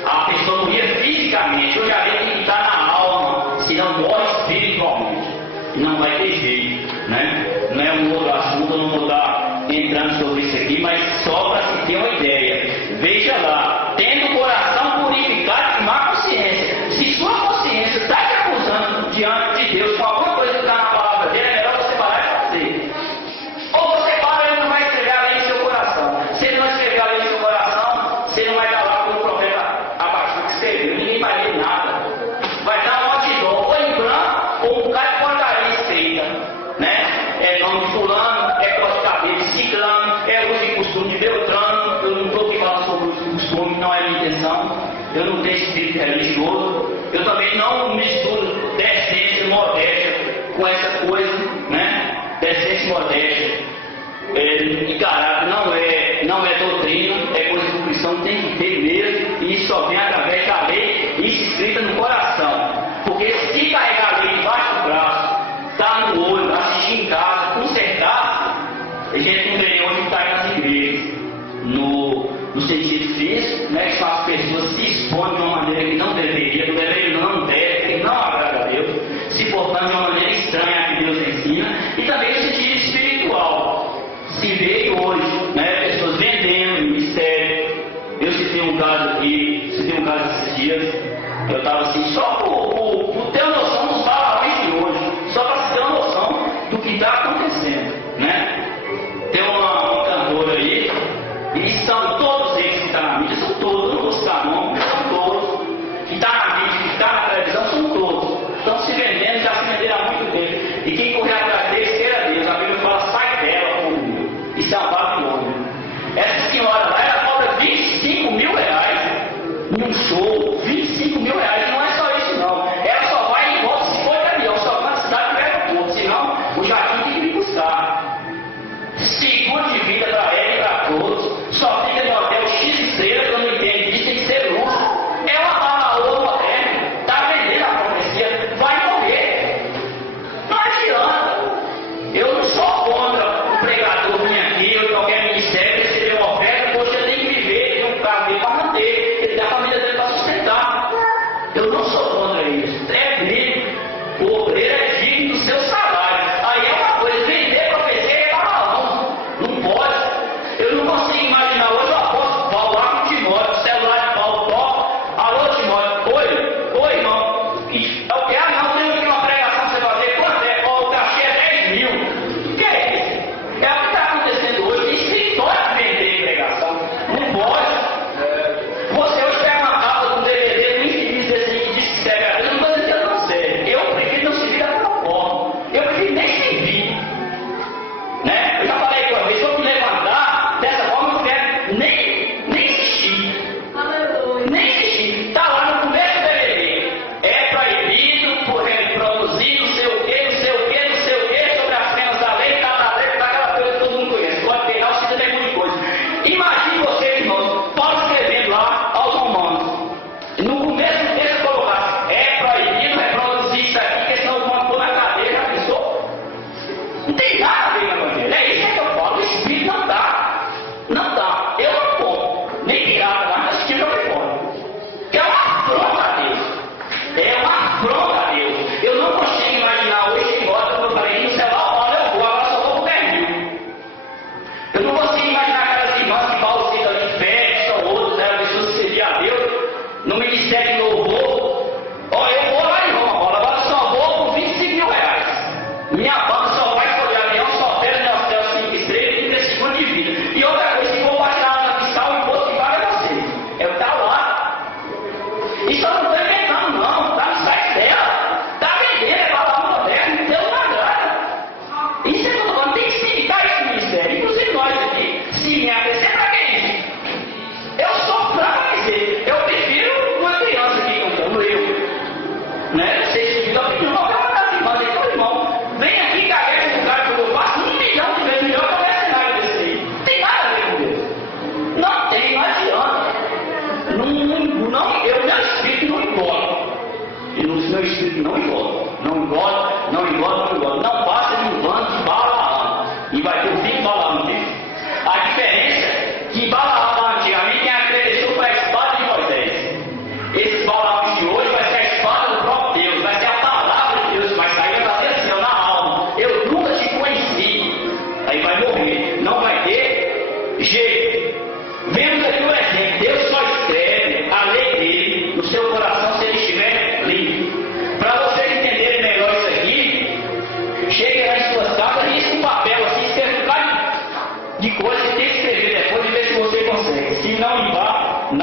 A pessoa morria fisicamente. Hoje a lei tem que estar na alma. Se não morre morre espiritualmente. Não vai ter jeito, né? Não é um outro assunto, eu não vou estar entrando sobre isso aqui, mas só para se ter uma ideia. Veja lá, tendo o coração purificado e má consciência. Se sua consciência está te acusando diante de Deus com alguma coisa que está na palavra dele, é melhor você parar de fazer. Ou você para e ele não vai escrever a lei no seu coração. Se ele não escrever a lei no seu coração, você não vai dar lá como o profeta Abacuque que escreveu. Ninguém vai ler nada. Vai dar uma multidão, ou em branco, ou um bocado de porcaria escrita, né? É nome de fulano, é corte de cabelo de ciclano, é uso e costume de Beltrano. Eu não estou aqui falando sobre uso e costume, não é minha intenção. Eu não tenho espírito religioso. Eu também não misturo decência e modéstia com essa coisa, né? Decência e modéstia. E caráter não é doutrina, é coisa que o cristão tem que ter mesmo, e isso só vem através da lei, isso escrita no coração. Porque se carregar a lei debaixo do braço, tá no olho, assistir em casa, consertar, a gente não vê onde está nas igrejas, no sentido físico, né, que são as pessoas que se expõem de uma maneira que não deveria, não deve, que não agrada a Deus, se portando de uma maneira estranha a que Deus ensina, e também no sentido espiritual. Se vê hoje, né, pessoas vendendo mistério. Eu citei um caso esses dias, eu estava assim, só por ter uma noção dos balaões de hoje, só para se ter uma noção do que está acontecendo, né? Tem uma cantora aí, e são todos eles que estão na mídia, são todos, eu não vou citar nome, são todos, que estão na mídia, que estão na televisão, são todos, estão se vendendo, já se venderam há muito tempo, e quem correr atrás deles, queira Deus, a Bíblia fala, sai dela, isso é uma Babilônia. Essa senhora lá, ela cobra 25 mil reais num show. 25 mil reais não é só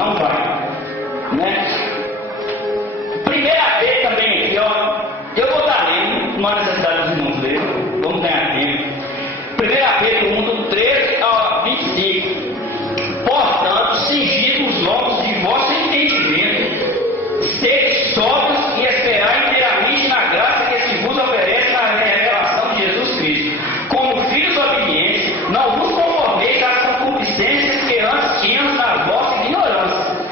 Não vai. Né? Primeira vez também aqui, ó. Eu vou estar lendo, uma necessidade dos irmãos lerem. Vamos ganhar tempo. Primeira vez, 1:13 a 25. Portanto, cingindo os lombos de vosso entendimento, sede sóbrios e esperar inteiramente na graça que se vos oferece na revelação de Jesus Cristo. Como filhos obedientes, não vos conformeis às concupiscências que antes tínhamos na vossa ignorância.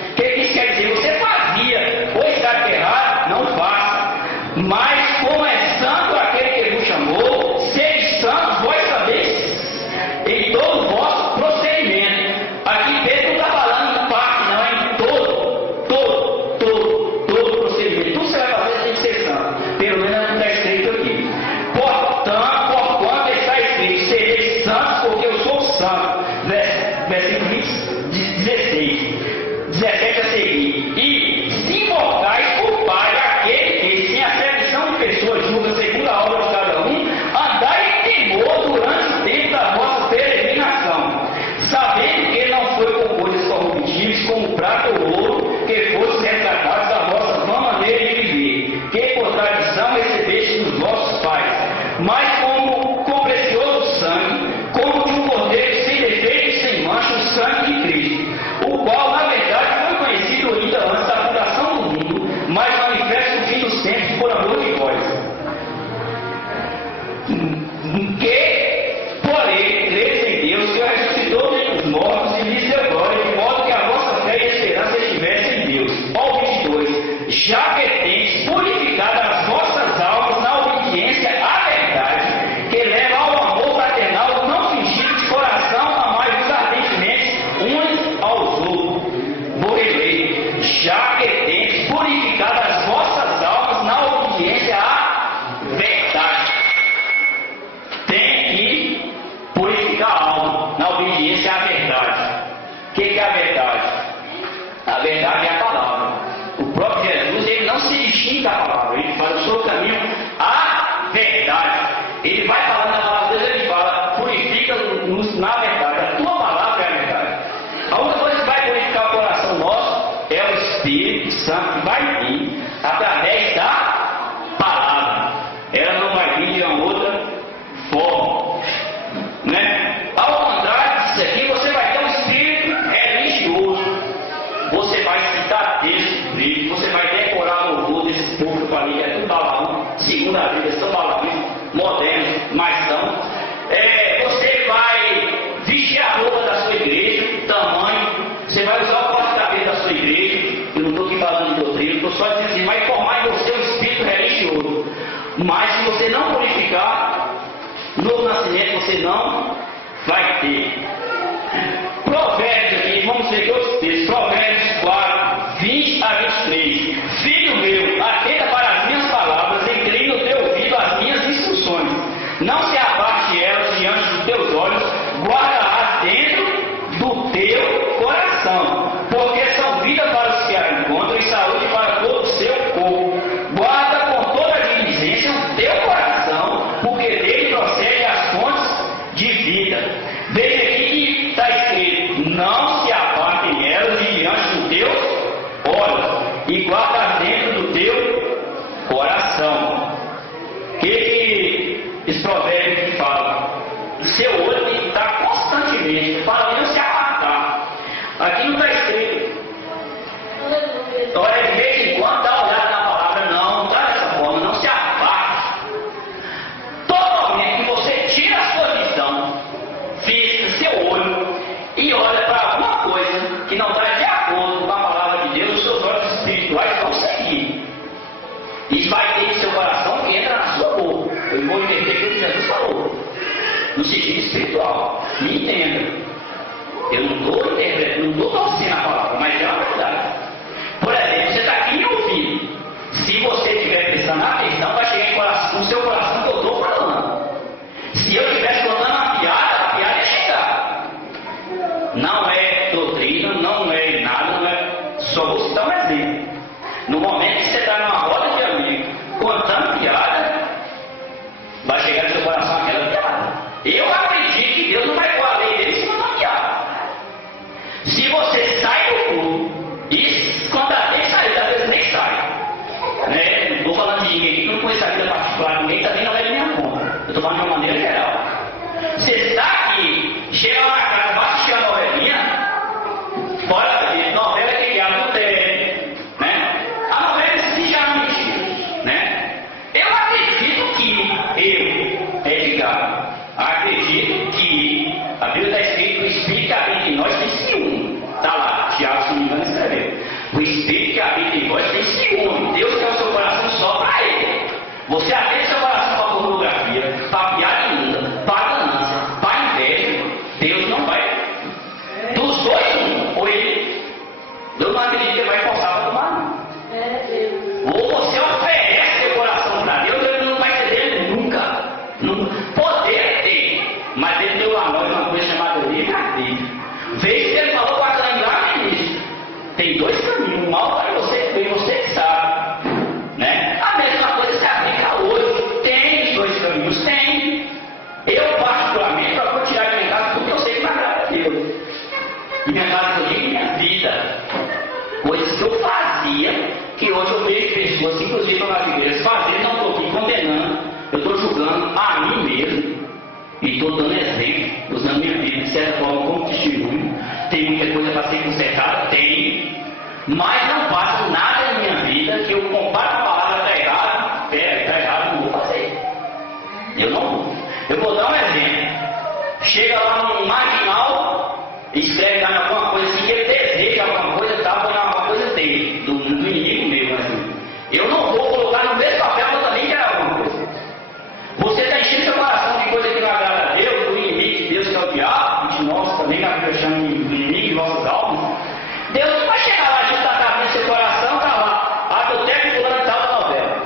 O que isso quer dizer? Você fazia, pois sabe errado, não faça. Mas como é santo aquele que vos chamou, sede santos vós sabeis em todo o vosso procedimento. Aqui Pedro não está falando em parte, não, é em todo procedimento. Tudo que você vai fazer tem que ser santo. Pelo menos não está escrito aqui. Porquanto está escrito, sereis santos porque eu sou santo. Versículo 16. 17 a seguir. E se invocais por Pai aquele que, sem acepção de pessoas, julga segundo a obra de cada um, andai em temor durante o tempo da vossa peregrinação, sabendo que não foi com coisas corruptíveis, como prata ou ouro, que fosse resgatados da vossa vã maneira de viver, que por tradição recebeste dos vossos pais, mas com precioso sangue, como de um cordeiro sem defeito e sem mancha, o sangue de Cristo, o qual na verdade foi conhecido ainda antes da fundação do mundo, mas manifesta no fim dos tempos por amor de vós. Que, porém, credes em Deus, que o ressuscitou dentre os mortos e lhes deu glória, de modo que a vossa fé e esperança estivessem em Deus. Ó 22. Já que tendes purificado as vossas almas na obediência à verdade, que leva ao amor fraternal não fingido de coração, amai-vos ardentemente uns aos outros. Vou reler. Já que tendes purificado as vossas almas na obediência à verdade. Tem que purificar a alma na obediência à verdade. O que é a verdade? A verdade é a palavra. O próprio Jesus, ele não se distingue da palavra. Ele fala, eu sou o caminho à verdade. Ele vai falando na palavra de Deus, ele fala, purifica-nos na verdade. A tua palavra é a verdade. A única coisa que vai purificar o coração nosso é o Espírito Santo que vai vir através da palavra. Ela não vai vir de uma outra forma. Né? Ao contrário disso aqui, você vai ter um espírito religioso. Você vai citar texto bíblico, você vai decorar o louvor desse povo que eu falei, que é tudo balaú, segundo a Bíblia, são balaús modernos, mas são. Você vai vestir a roupa da sua igreja, tamanho, você vai usar o corte-cabelo da sua igreja. Eu não estou aqui falando de doutrina, estou só dizendo assim, vai formar em você um espírito religioso. Mas se você não purificar, novo nascimento você não vai ter. Provérbios aqui, vamos ver aqui outros textos. Provérbios 4, 20 a 23. Filho meu, atenta para as minhas palavras, inclina o teu ouvido às minhas instruções. Não se aparte elas diante dos teus olhos, guarda-as dentro do teu coração, porque são vida para os que a encontram e saúde para todo o seu corpo. Guarda com toda a diligência o teu coração, porque dele procede as fontes de vida. Veja aqui que está escrito, não se apartem elas de diante dos teus olhos, e guarda dentro do teu coração. Que esse provérbio que fala, seu olho tem que estar constantemente, para não se apartar. Aqui não está escrito. Olha, de vez em quando dá uma olhada na palavra, não está dessa forma, não se aparte. Todo momento que você tira a sua visão, fecha seu olho e olha para alguma coisa que não está de acordo com a palavra de Deus, os seus olhos espirituais vão seguir. Isso vai ter no seu coração que entra na sua boca. Eu vou entender o que Jesus falou, no sentido espiritual. Me entenda. Eu não estou interpretando, não estou torcendo a palavra, mas é uma verdade. Por exemplo, você está aqui me ouvindo. Se você estiver prestando atenção, vai chegar no seu coração que eu estou falando. Se eu estivesse contando a piada ia chegar. Não é doutrina, não é nada, não é. Só vou citar um exemplo. No momento que você está numa roda de amigos, contando piada, vai chegar no seu coração aquela piada. Eu acredito que Deus não vai pôr a lei dele em cima da piada. Se você sai do culto acredito que a Bíblia está escrito: o Espírito que habita em nós tem ciúme. Está lá, Tiago, se não me engano, escreveu. O Espírito que habita em nós tem ciúme. Deus quer o seu coração só para Ele. Você atende seu coração para a pornografia, para a piada imunda, para a ganância, para a inveja. Deus não vai. Dos dois, um. Ou Ele. Eu não acredito que Ele vai forçar para tomar, não. Ou você oferece seu coração para Deus, Ele não vai ser dele nunca. Poder ter, mas Ele deu a nós uma coisa chamada livre-arbítrio. Veja que Ele falou para Caim no início. Tem dois caminhos, um mal para você e você que sabe. Né? A mesma coisa se aplica hoje. Tem os dois caminhos? Tem. Eu, particularmente, eu vou tirar de minha casa porque eu sei que não agrada a Deus. Minha casa, eu digo minha vida. Coisas que eu fazia, que hoje eu vejo pessoas, inclusive nas igrejas, fazendo, não estou aqui condenando, eu estou julgando a mim mesmo e estou dando exemplo, usando minha vida de certa forma como testemunho. Tem muita coisa para ser consertada? Tem, mas não faço nada na minha vida que eu comparo a palavra está errado, não vou fazer. Eu não vou. Eu vou dar um exemplo. Chega lá num marginal, escreve lá alguma coisa assim, que ele deseja alguma coisa, tá? Põe alguma coisa dele, do inimigo meu, assim. Eu não vou colocar no mesmo papel que eu também quero alguma coisa. Você está enchendo seu coração de coisa que não agrada a Deus, do inimigo de Deus, que é o diabo, que nós também na Bíblia chama de inimigo de nossas almas. Deus não vai chegar lá, a gente está abrindo seu coração, tá lá, adultério fulano tal da novela.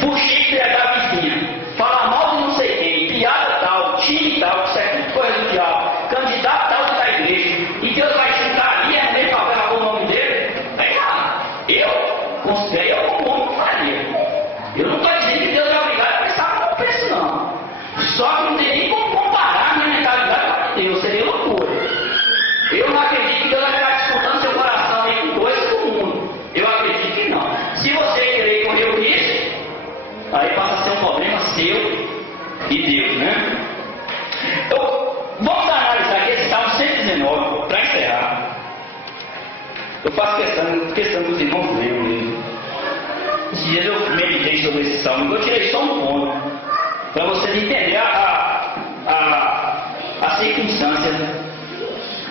Puxei da vizinha, fala mal de não sei quem, piada tal, time tal, isso é tudo coisa do diabo, candidato tal da igreja, e Deus vai juntar ali, é nem papel com o nome dele. Vem lá, eu considero, eu como homem faria. Eu não estou dizendo que Deus é obrigado a pensar como eu penso, não. Só que não tem nem como comparar a minha mentalidade com a de Deus, seria loucura. Eu não acredito que Deus vai ficar disputando seu coração aí com coisas do mundo. Eu acredito que não. Se você querer correr o risco, aí passa a ser um problema seu e Deus, né? Vamos analisar aqui esse Salmo 119, para encerrar. Eu faço questão dos irmãos leiam mesmo. Esses dias eu meditei sobre esse Salmo, eu tirei só um ponto, para vocês entenderem a circunstância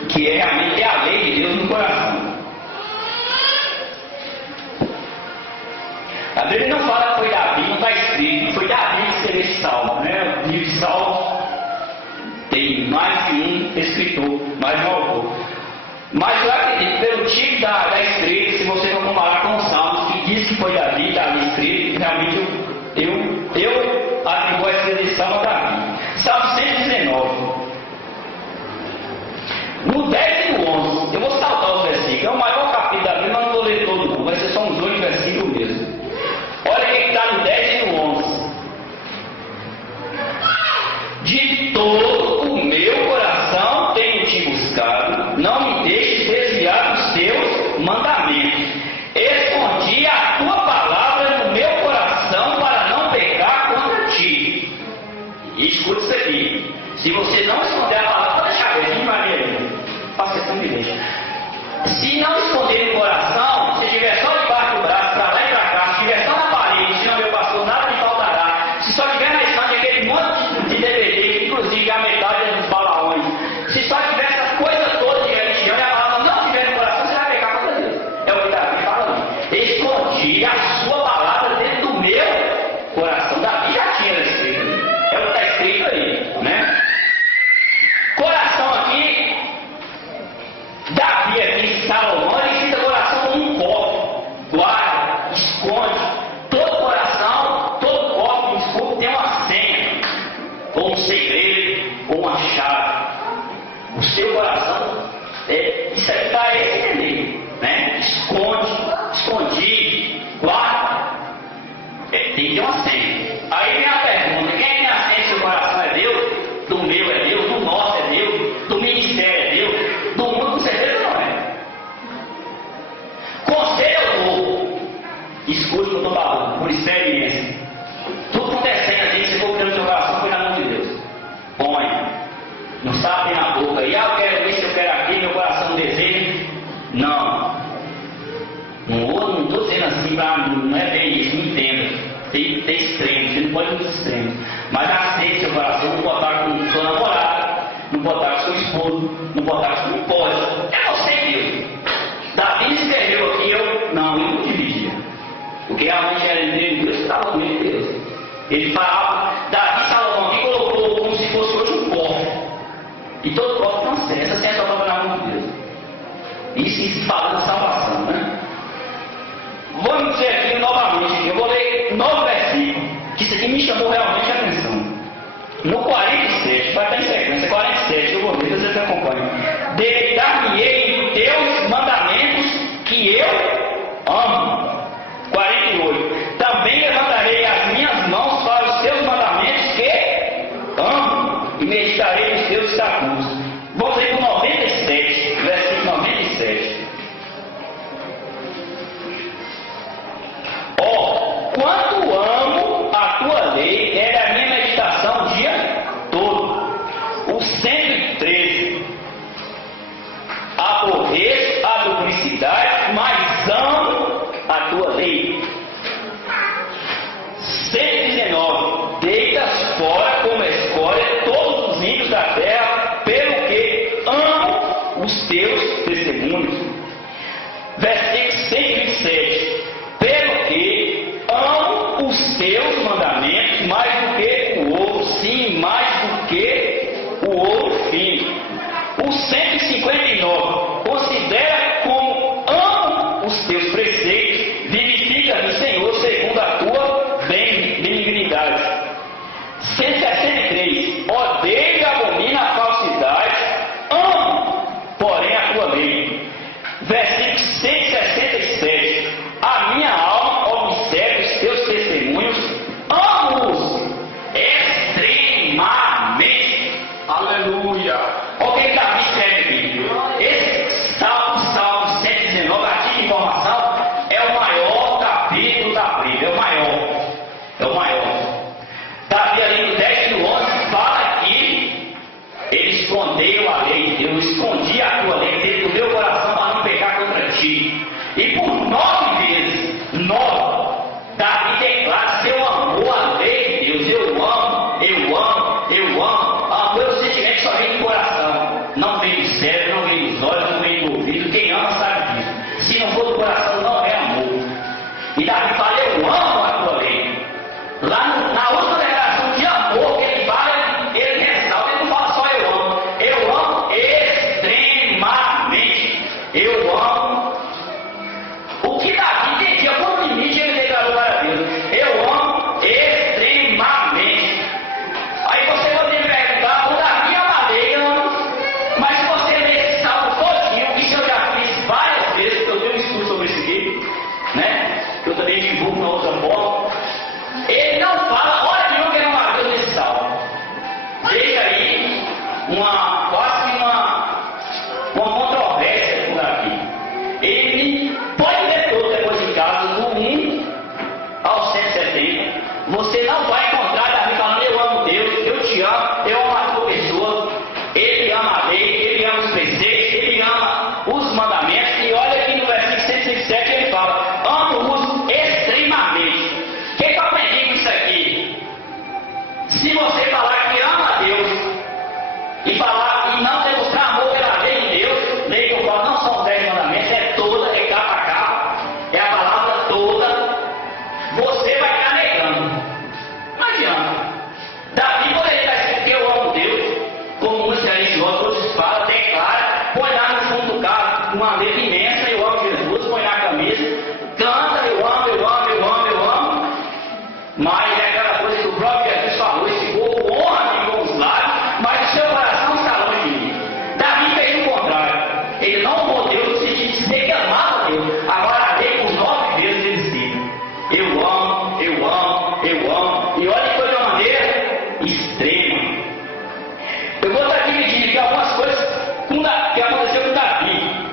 que é realmente a lei de Deus no coração. A Bíblia não fala que foi Davi, não está escrito, foi Davi que escreveu esse salmo, né? O livro de Salmo tem mais de um escritor, mais de um autor. Mas eu acredito, pelo tipo da escrita, se você não comparar com os salmos que diz que foi Davi, está ali escrito, realmente eu atribuo a escrita de Salmo a Davi. Salmo 119. No 10 e no 11, eu vou saltar os versículos, é o maior capítulo da Bíblia, mas não vou ler todo não, vai ser só uns 8 versículos mesmo. Olha o que está no 10 e no 11. De todo o meu coração tenho te buscado, não me deixes desviar dos teus mandamentos. Escondi a tua palavra no meu coração para não pecar contra ti. E escuta isso aqui. Se você não esconder a palavra, pode deixar ver, Maria. Faça questão de deixa. Se não esconder no coração, se estiver só debaixo do braço, para lá e para cá, se estiver só na parede, se não meu pastor, nada lhe faltará. Se só tiver na estante aquele monte de DVD, que inclusive a metade é dos balaões, se só tiver essas coisas todas de religião e a palavra não estiver no coração, você vai pecar contra Deus. É o que Davi fala ali. Escondi a sua palavra dentro do meu coração. Davi já tinha escrito ali. É o que está escrito aí, né? Coração aqui, Davi aqui, Salomão, ele cita coração como um copo, guarda, esconde. Todo coração, todo copo, desculpa, tem uma senha, ou um segredo, ou uma chave. O seu coração, isso aí está esse entender, né? Esconde, guarda, tem que ter uma senha. Aí vem a pergunta: quem é que tem a senha do seu coração? É Deus? Do meu é Deus? Do nosso é Deus? Do ministério é Deus? Do mundo com certeza não é. Conselho eu dou. Escute o que eu estou falando, por experiência. Tudo acontecendo assim, se for pelo seu coração, foi na mão de Deus. Põe. Não sabe na boca. E eu quero isso, eu quero aquilo, meu coração deseja. Não. Não estou dizendo assim, não é bem isso, não entenda. Tem extremos, você não pode ir nos extremos. Mas aceite seu coração, não botar Ele falava, Davi Salomão aqui colocou como se fosse hoje um copo. E todo copo tem uma senha. Essa senha só para a mão de Deus. Isso falando de salvação, né? Vamos dizer aqui novamente, eu vou ler 9 versículos, que isso aqui me chamou realmente a atenção. No 47, vai estar em sequência, 47, eu vou ler, vocês acompanham. Deleitar-me-ei em teus mandamentos que eu amo. 48. Também levantarei as minhas mãos para os teus mandamentos que amo, e meditarei nos teus estatutos. Vamos ler para o 97, versículo 97. Quanto amo a tua lei, era a minha meditação o dia todo. O 113. Aborreço a duplicidade, mas amo a tua lei. 119. Deitas fora como escória todos os ímpios da terra, pelo que amo os teus testemunhos. Versículo 127. Pelo que amo os teus mandamentos mais do que o ouro, sim, mais do que o ouro fino. O 159. Considera como amo os teus preceitos, vivifica-me, Senhor, segundo a tua benignidade. 163. Odeio e abomino a falsidade, amo, porém, a tua lei. Versículo 167. A minha alma observa os teus testemunhos, amo-os extremamente. Aleluia. Ok, Davi escreve aqui. Esse Salmo 119, artigo de informação, é o maior capítulo da Bíblia, é o maior. É o maior. Davi ali no 10:11 fala que ele escondeu a lei, eu escondi a tua lei dentro do meu coração para não pecar contra ti. E por 9 vezes, Davi declara seu amor à lei de Deus. Eu amo, eu amo, eu amo. Amor é o sentimento que só vem do coração. Não vem do cérebro, não vem dos olhos, não vem do ouvido. Quem ama sabe disso. Se não for do coração, não é amor. E Davi fala, eu amo a tua lei. Lá na última declaração de amor que ele fala, ele ressalta, ele não fala só eu amo. Eu amo extremamente. Eu amo. O que Davi entendia por limite, ele declarou para Deus. Eu amo extremamente. Aí você pode me perguntar, o Davi ama a lei, mas se você ler esse salmo todinho, isso eu já fiz várias vezes, porque eu tenho um estudo sobre esse livro, né? Que eu também divulgo na outra forma. Ele não fala, olha que eu quero uma Deus nesse salmo. Deixa aí quase uma controvérsia com Davi. Ele pode ler todo depois de casa, do 1 ao 170. Você não vai encontrar Davi falando, eu amo Deus, eu te amo, eu amo a tua pessoa. Ele ama a lei, ele ama os preceitos, ele ama os mandamentos. E olha aqui no versículo 107 ele fala, amo-os extremamente. O que eu aprendi com isso aqui? Se você falar que ama a Deus e falar e não demonstrar amor pela lei de Deus, lei que eu falo não são 10 mandamentos, é toda, é capa a capa, é a palavra toda, você vai estar negando. Não adianta. Davi poderia estar escrito que eu amo Deus, como muitos religiosos, outros falam, declara, põe lá no fundo do carro uma letra imensa, eu amo Jesus, põe na camisa, canta, eu amo, eu amo, eu amo, eu amo. Mas é aquela coisa que o próprio Jesus falou, esse povo honra com os lábios, mas o seu coração está longe de mim. Davi fez o contrário. Ele não amou Deus no sentido de dizer que amava Deus. Agora a lei por 9 vezes ele cita. Eu amo, eu amo, eu amo. E olha que foi de uma maneira extrema. Eu vou estar dividindo aqui algumas coisas que aconteceu com Davi.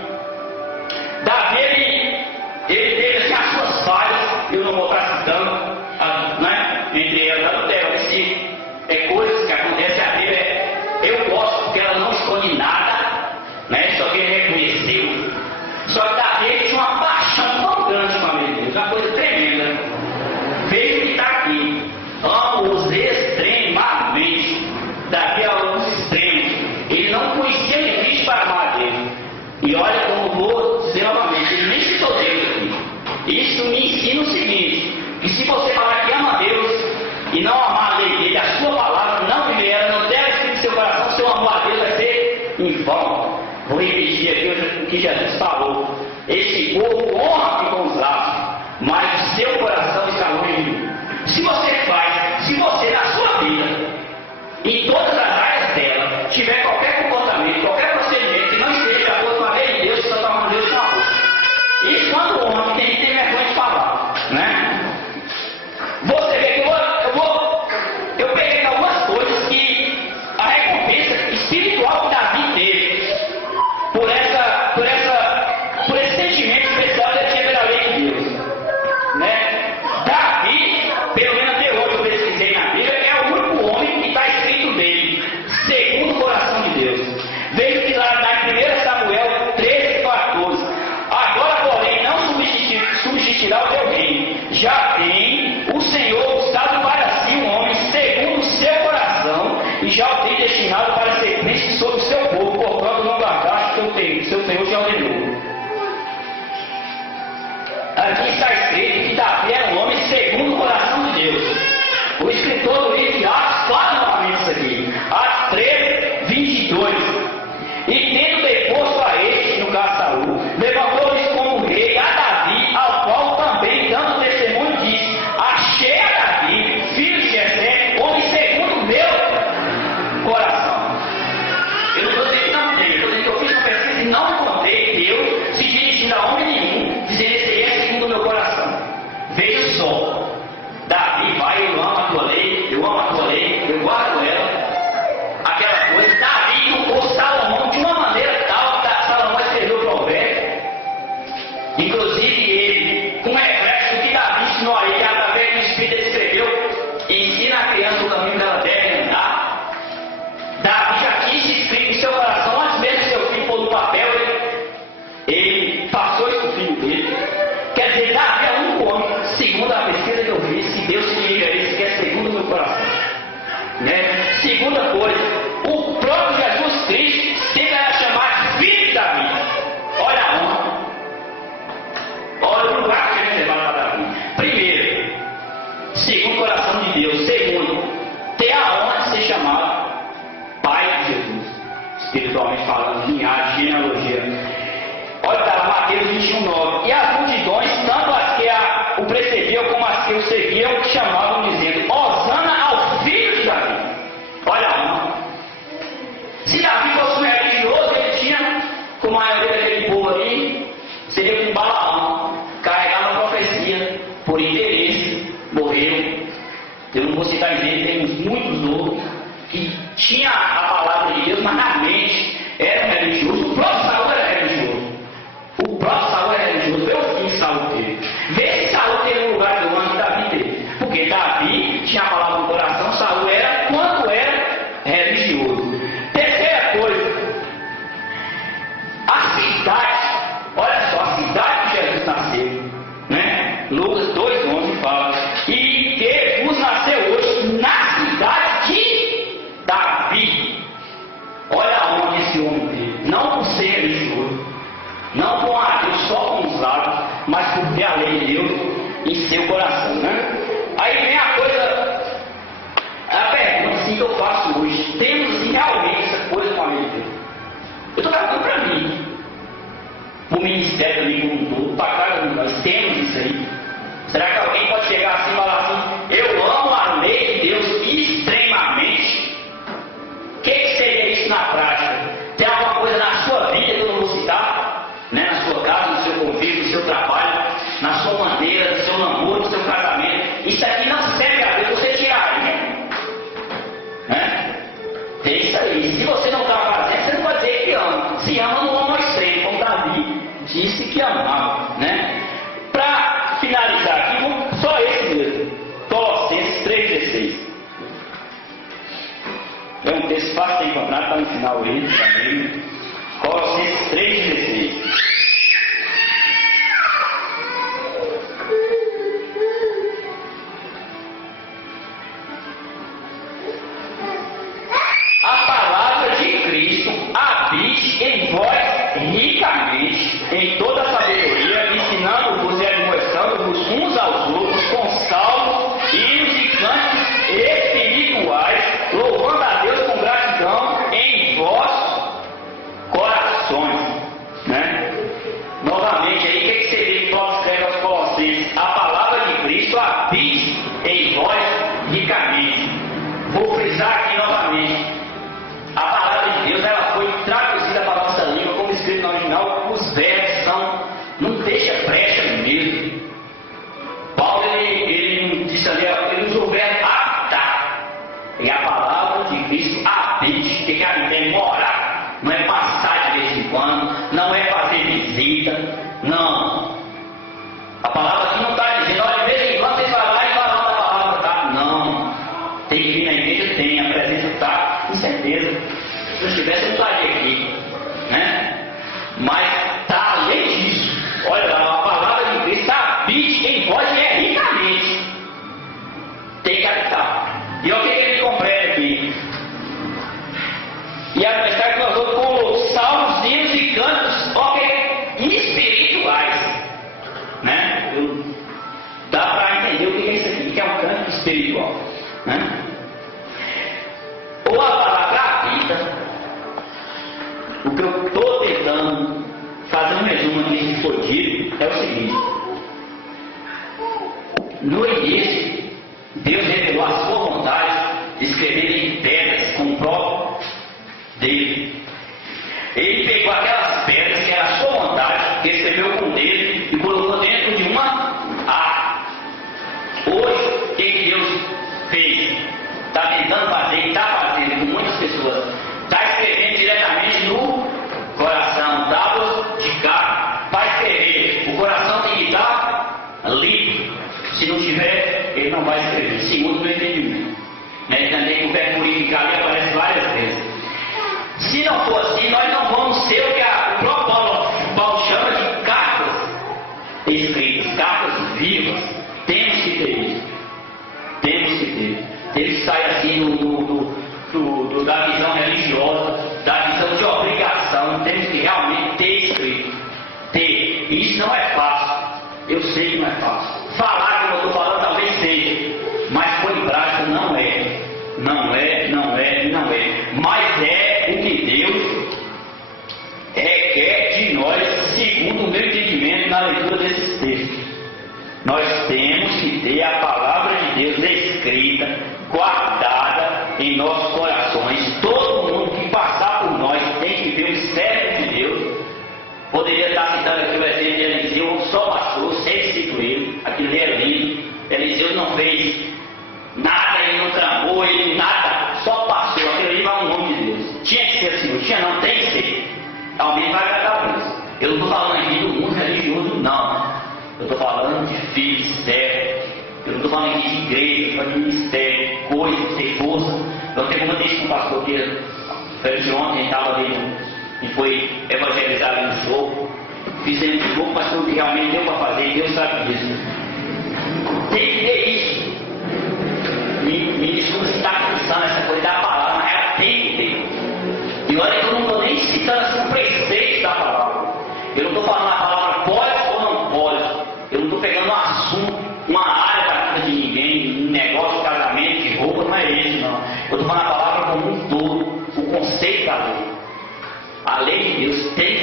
não amar a lei dele, a sua palavra, não viver ela, não der escrito no seu coração, seu amor a Deus vai ser em vão. Vou repetir aqui o que Jesus falou. Este povo honra com os lábios, mas o seu coração está longe de mim. Se você na sua vida, em todas as áreas dela, tiver qualquer comportamento, qualquer procedimento que não esteja de acordo com a lei de Deus, você está tomando Deus com a boca. Isso quando o homem tem que ter vergonha de falar, né? Você vê que eu peguei algumas coisas que a recompensa espiritual que Davi teve por esse sentimento especial de ele pela lei de Deus, né? Davi, pelo menos até hoje eu pesquisei na Bíblia, é o único homem que está escrito dele, segundo o coração de Deus. Veja que lá em 1 Samuel 13:14, agora porém não subsistirá o teu reino, já tem o Senhor buscado para si um homem segundo o seu coração, e já o tem destinado para ser príncipe sobre o seu povo, portanto não guardaste o que seu Senhor já ordenou. Aqui está escrito que Davi era um homem segundo o coração de Deus. O escritor do livro de Atos fala novamente isso aqui. Atos 13:22. E tendo deposto a este, no caso Saul, levantou-lhes como rei a Davi, ao qual também, dando testemunho, disse: achei a Davi, filho de Jessé, homem segundo o meu coração. Eu não estou dizendo que não tem, eu estou dizendo que eu fiz uma pesquisa e não encontrei Deus se dirigindo a homem nenhum, dizendo: esse aí é segundo o meu coração. Veja só, Davi vai, eu amo a tua lei, eu guardo ela. Aquela coisa, Davi educou Salomão de uma maneira tal que Salomão escreveu o provérbio. Inclusive ele, com o reflexo que Davi ensinou a ele, através do Espírito ele escreveu: ensina a criança o caminho que ela deve andar. Davi já tinha escrito em seu coração, antes mesmo de seu filho pôr no papel, ele passou isso para o filho dele. Quer dizer, Davi é o único homem, segundo a pesquisa que eu fiz, se Deus se liga a isso, que é segundo o meu coração. Né? Segunda coisa, o próprio Jesus Cristo sempre era chamado de filho de Davi. Olha a honra. Olha o lugar que ele levava para Davi. Primeiro, segundo o coração de Deus. Segundo, ter a honra de ser chamado pai de Jesus, espiritualmente falando, linhagem, genealogia. Olha para lá, Mateus 21:9. E as multidões, tanto as que o precediam como as que o seguiam, chamavam dizendo: Hosana ao filho de Davi. Olha a honra. Se Davi fosse um religioso, ele tinha, como a maioria daquele povo ali, seria com Balaão, carregava a profecia, por interesse, morreram. Eu não vou citar exemplos, temos muitos outros que tinham a palavra de Deus, mas na mente eram religiosos. O próprio Saul era religioso. O próprio Saul era religioso. Eu fiz Saul teve. Vê se Saul teve um lugar do ano que Davi teve. Porque Davi tinha a palavra no coração, Saul era quanto era religioso. Terceira coisa, a cidade. Olha só, a cidade que Jesus nasceu, né? Lucas 2:11 fala: e que vos nasceu hoje na cidade de Davi. Olha a honra desse homem teve. Não por ser religioso, não com a Deus só com os lábios, mas por ter a lei de Deus em seu coração, né? Aí vem a coisa, a pergunta assim, que eu faço hoje: temos assim, realmente essa coisa com a lei de Deus? Eu estou falando para mim, para o ministério também como um todo, para cada um de nós, temos isso aí. Será que alguém pode chegar assim e falar assim: eu amo a lei de Deus extremamente? O que seria isso na prática? Tem alguma coisa na sua vida que eu não vou citar? Né? Na sua casa, no seu convívio, no seu trabalho, na sua maneira, no seu namoro, no seu casamento. Isso aqui não serve a Deus, você tiraria. Né? Tem isso aí. Se você não está fazendo, você não pode dizer que ama. Se ama, não ama ao extremo, como Davi disse que amava. Né? Para finalizar aqui, só esse mesmo. Colossenses 3:16. É um texto fácil de encontrar, está no final aí também. Colossenses 3:16. A palavra de Cristo habite em vós ricamente, em toda a sabedoria, ensinando-vos e admoestando-vos uns aos outros com salmos, hinos e cânticos vou frisar aqui novamente. A palavra de Deus, ela foi traduzida para a nossa língua, como escrito no original. Os versos são, não deixa brecha mesmo. Paulo, ele disse ali, ele usou o verbo habitar. E a palavra de Cristo habite, que quer dizer morar. Não é passar de vez em quando, não é fazer visita, não. A palavra aqui não está dizendo, olha, de vez em quando vocês vão lá e falam da palavra, tá? Não. Tem que vir na igreja, tem, a presença está, com certeza. Se eu estivesse, eu não estaria aqui, né? Mas está além disso. Olha lá, a palavra de Cristo habite em vós e é ricamente. Tem que habitar. E olha o que ele completa aqui. E a mensagem que nós vamos por salmos, hinos e cantos, espirituais, né? Dá para entender o que é isso aqui, que é um canto espiritual, né? Ou a palavra habita. O que eu estou tentando fazer um resumo aqui, se for dito, é o seguinte: no início, Deus revelou a sua vontade de escrever em pedras com o próprio dele. Ele pegou aquelas pedras que era a sua vontade, que escreveu com o dedo e colocou dentro de uma árvore. Hoje, o que Deus fez? Está tentando fazer e está fazendo com muitas pessoas. Está escrevendo diretamente no coração, tábuas de carne. Para escrever, o coração tem que estar livre. Se não tiver, ele não vai escrever, segundo o meu entendimento. Né? Também que o verbo purificar ali aparece várias vezes. Se não for assim, nós não vamos ser o que o próprio Paulo chama de cartas escritas, cartas vivas. Temos que ter isso. Temos que ter. Ele sai assim da visão religiosa, da visão de obrigação. Temos que realmente ter escrito. Ter. Isso não é fácil. Eu sei que não é fácil. Falar como eu estou falando talvez seja, mas por em prática não é. Não é. Mas é o que Deus requer de nós, segundo o meu entendimento na leitura desses textos. Nós temos que ter a palavra de Deus escrita, guardada em nossos corações. Todo mundo que passar por nós tem que ver o servo de Deus. Poderia estar citando aqui o exemplo de Eliseu, só passou, sem instituir. Aquilo ali é lindo. Eliseu não fez nada, ele não tramou, ele nada, só passou. Aquilo ali vai um nome de Deus. Tinha que ser assim, não tinha não, tem que ser. Alguém vai agradar por isso. Eu não estou falando aqui do mundo religioso, não. Eu estou falando de filhos, servos. Eu não estou falando aqui de igreja, de ministério, coisas, ter força. Eu tenho uma vez com o pastor que foi de ontem, estava ali e foi evangelizar ali no show. Fizemos um pouco, mas tudo que realmente deu para fazer, Deus sabe disso. Tem que ter isso. Me desculpa se está cruzando essa coisa da palavra, mas ela tem que ter. E olha que eu não estou nem citando assim um preceito da palavra. Eu não estou falando a palavra pode ou não pode. Eu não estou pegando um assunto, uma área da vida de ninguém, um negócio, casamento, de roupa, não é isso não. Eu estou falando a palavra como um todo, o conceito da lei. A lei de Deus tem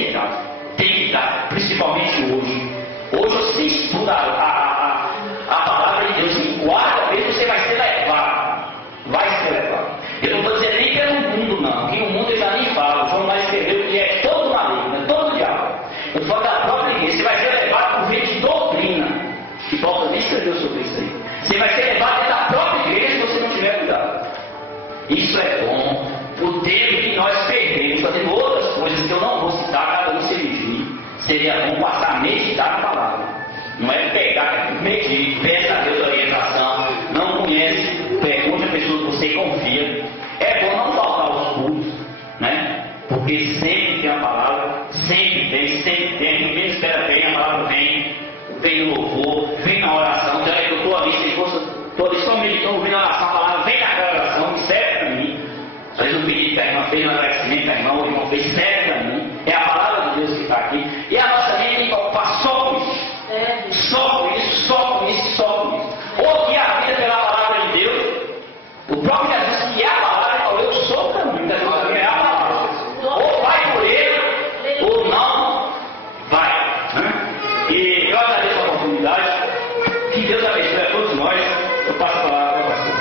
que estar, principalmente hoje. Hoje você estuda a palavra de Deus e guarda mesmo, você vai ser levado. Vai ser levado. Eu não estou dizendo nem pelo mundo não, que o mundo eu já nem falo. João vai escrever que é todo maligno, é todo diabo. Eu estou falando da própria igreja, você vai ser levado por vez de doutrina. Que Paulo também escreveu sobre isso aí. Você vai ser levado dentro da própria igreja se você não tiver cuidado. Isso é bom. O tempo que nós perdemos fazendo outras coisas que eu não vou citar, cada um se dirigir. Seria bom passar a meditar na palavra. Não é pegar, medir, peça a Deus a orientação, não conhece, pergunte a pessoa que você confia. É bom não faltar aos cultos, né? Porque sempre tem a palavra, sempre tem, ninguém espera bem, a palavra vem no louvor, vem na oração. Então é que eu estou ali, se fosse, estou ali só meditando, ouvindo a oração, a palavra vem naquela oração, que serve para mim. Às vezes eu pedi para a irmã, fez um agradecimento para a irmã, o irmão fez, serve para mim. É a palavra de Deus que está aqui. E a nossa mente tem que ocupar só com isso. Só com isso. Ouvir a vida pela palavra de Deus. O próprio Jesus, que é a palavra, falou: eu sou o caminho, da nossa vida é a palavra. Ou vai por ele, ou não vai. Né? E eu agradeço a oportunidade. Que Deus abençoe a todos nós. Eu passo a palavra para o pastor.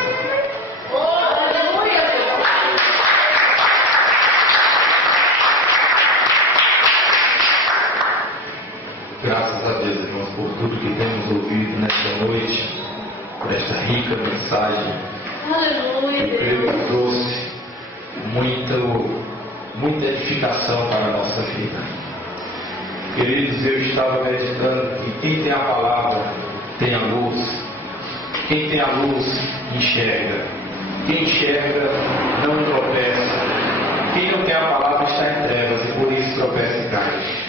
tudo que temos ouvido nesta noite, por esta rica mensagem. Aleluia, Eu creio Deus. que trouxe muita edificação para a nossa vida. Queridos, eu estava meditando que quem tem a palavra tem a luz. Quem tem a luz enxerga. Quem enxerga não tropeça. Quem não tem a palavra está em trevas e por isso tropeça e cai.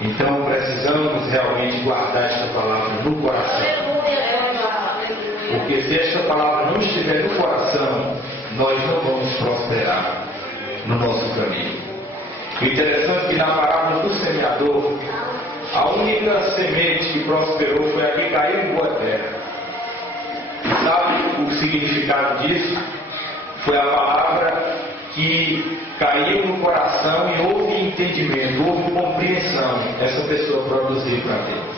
Então precisamos realmente guardar esta palavra no coração. Porque se esta palavra não estiver no coração, nós não vamos prosperar no nosso caminho. O interessante é que na parábola do semeador, a única semente que prosperou foi a que caiu em boa terra. E sabe o significado disso? Foi a palavra que caiu no coração e houve entendimento, houve compreensão. Essa pessoa produziu para Deus.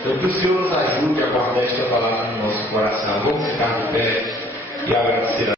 Então que o Senhor nos ajude a guardar esta palavra no nosso coração. Vamos ficar de pé e agradecer a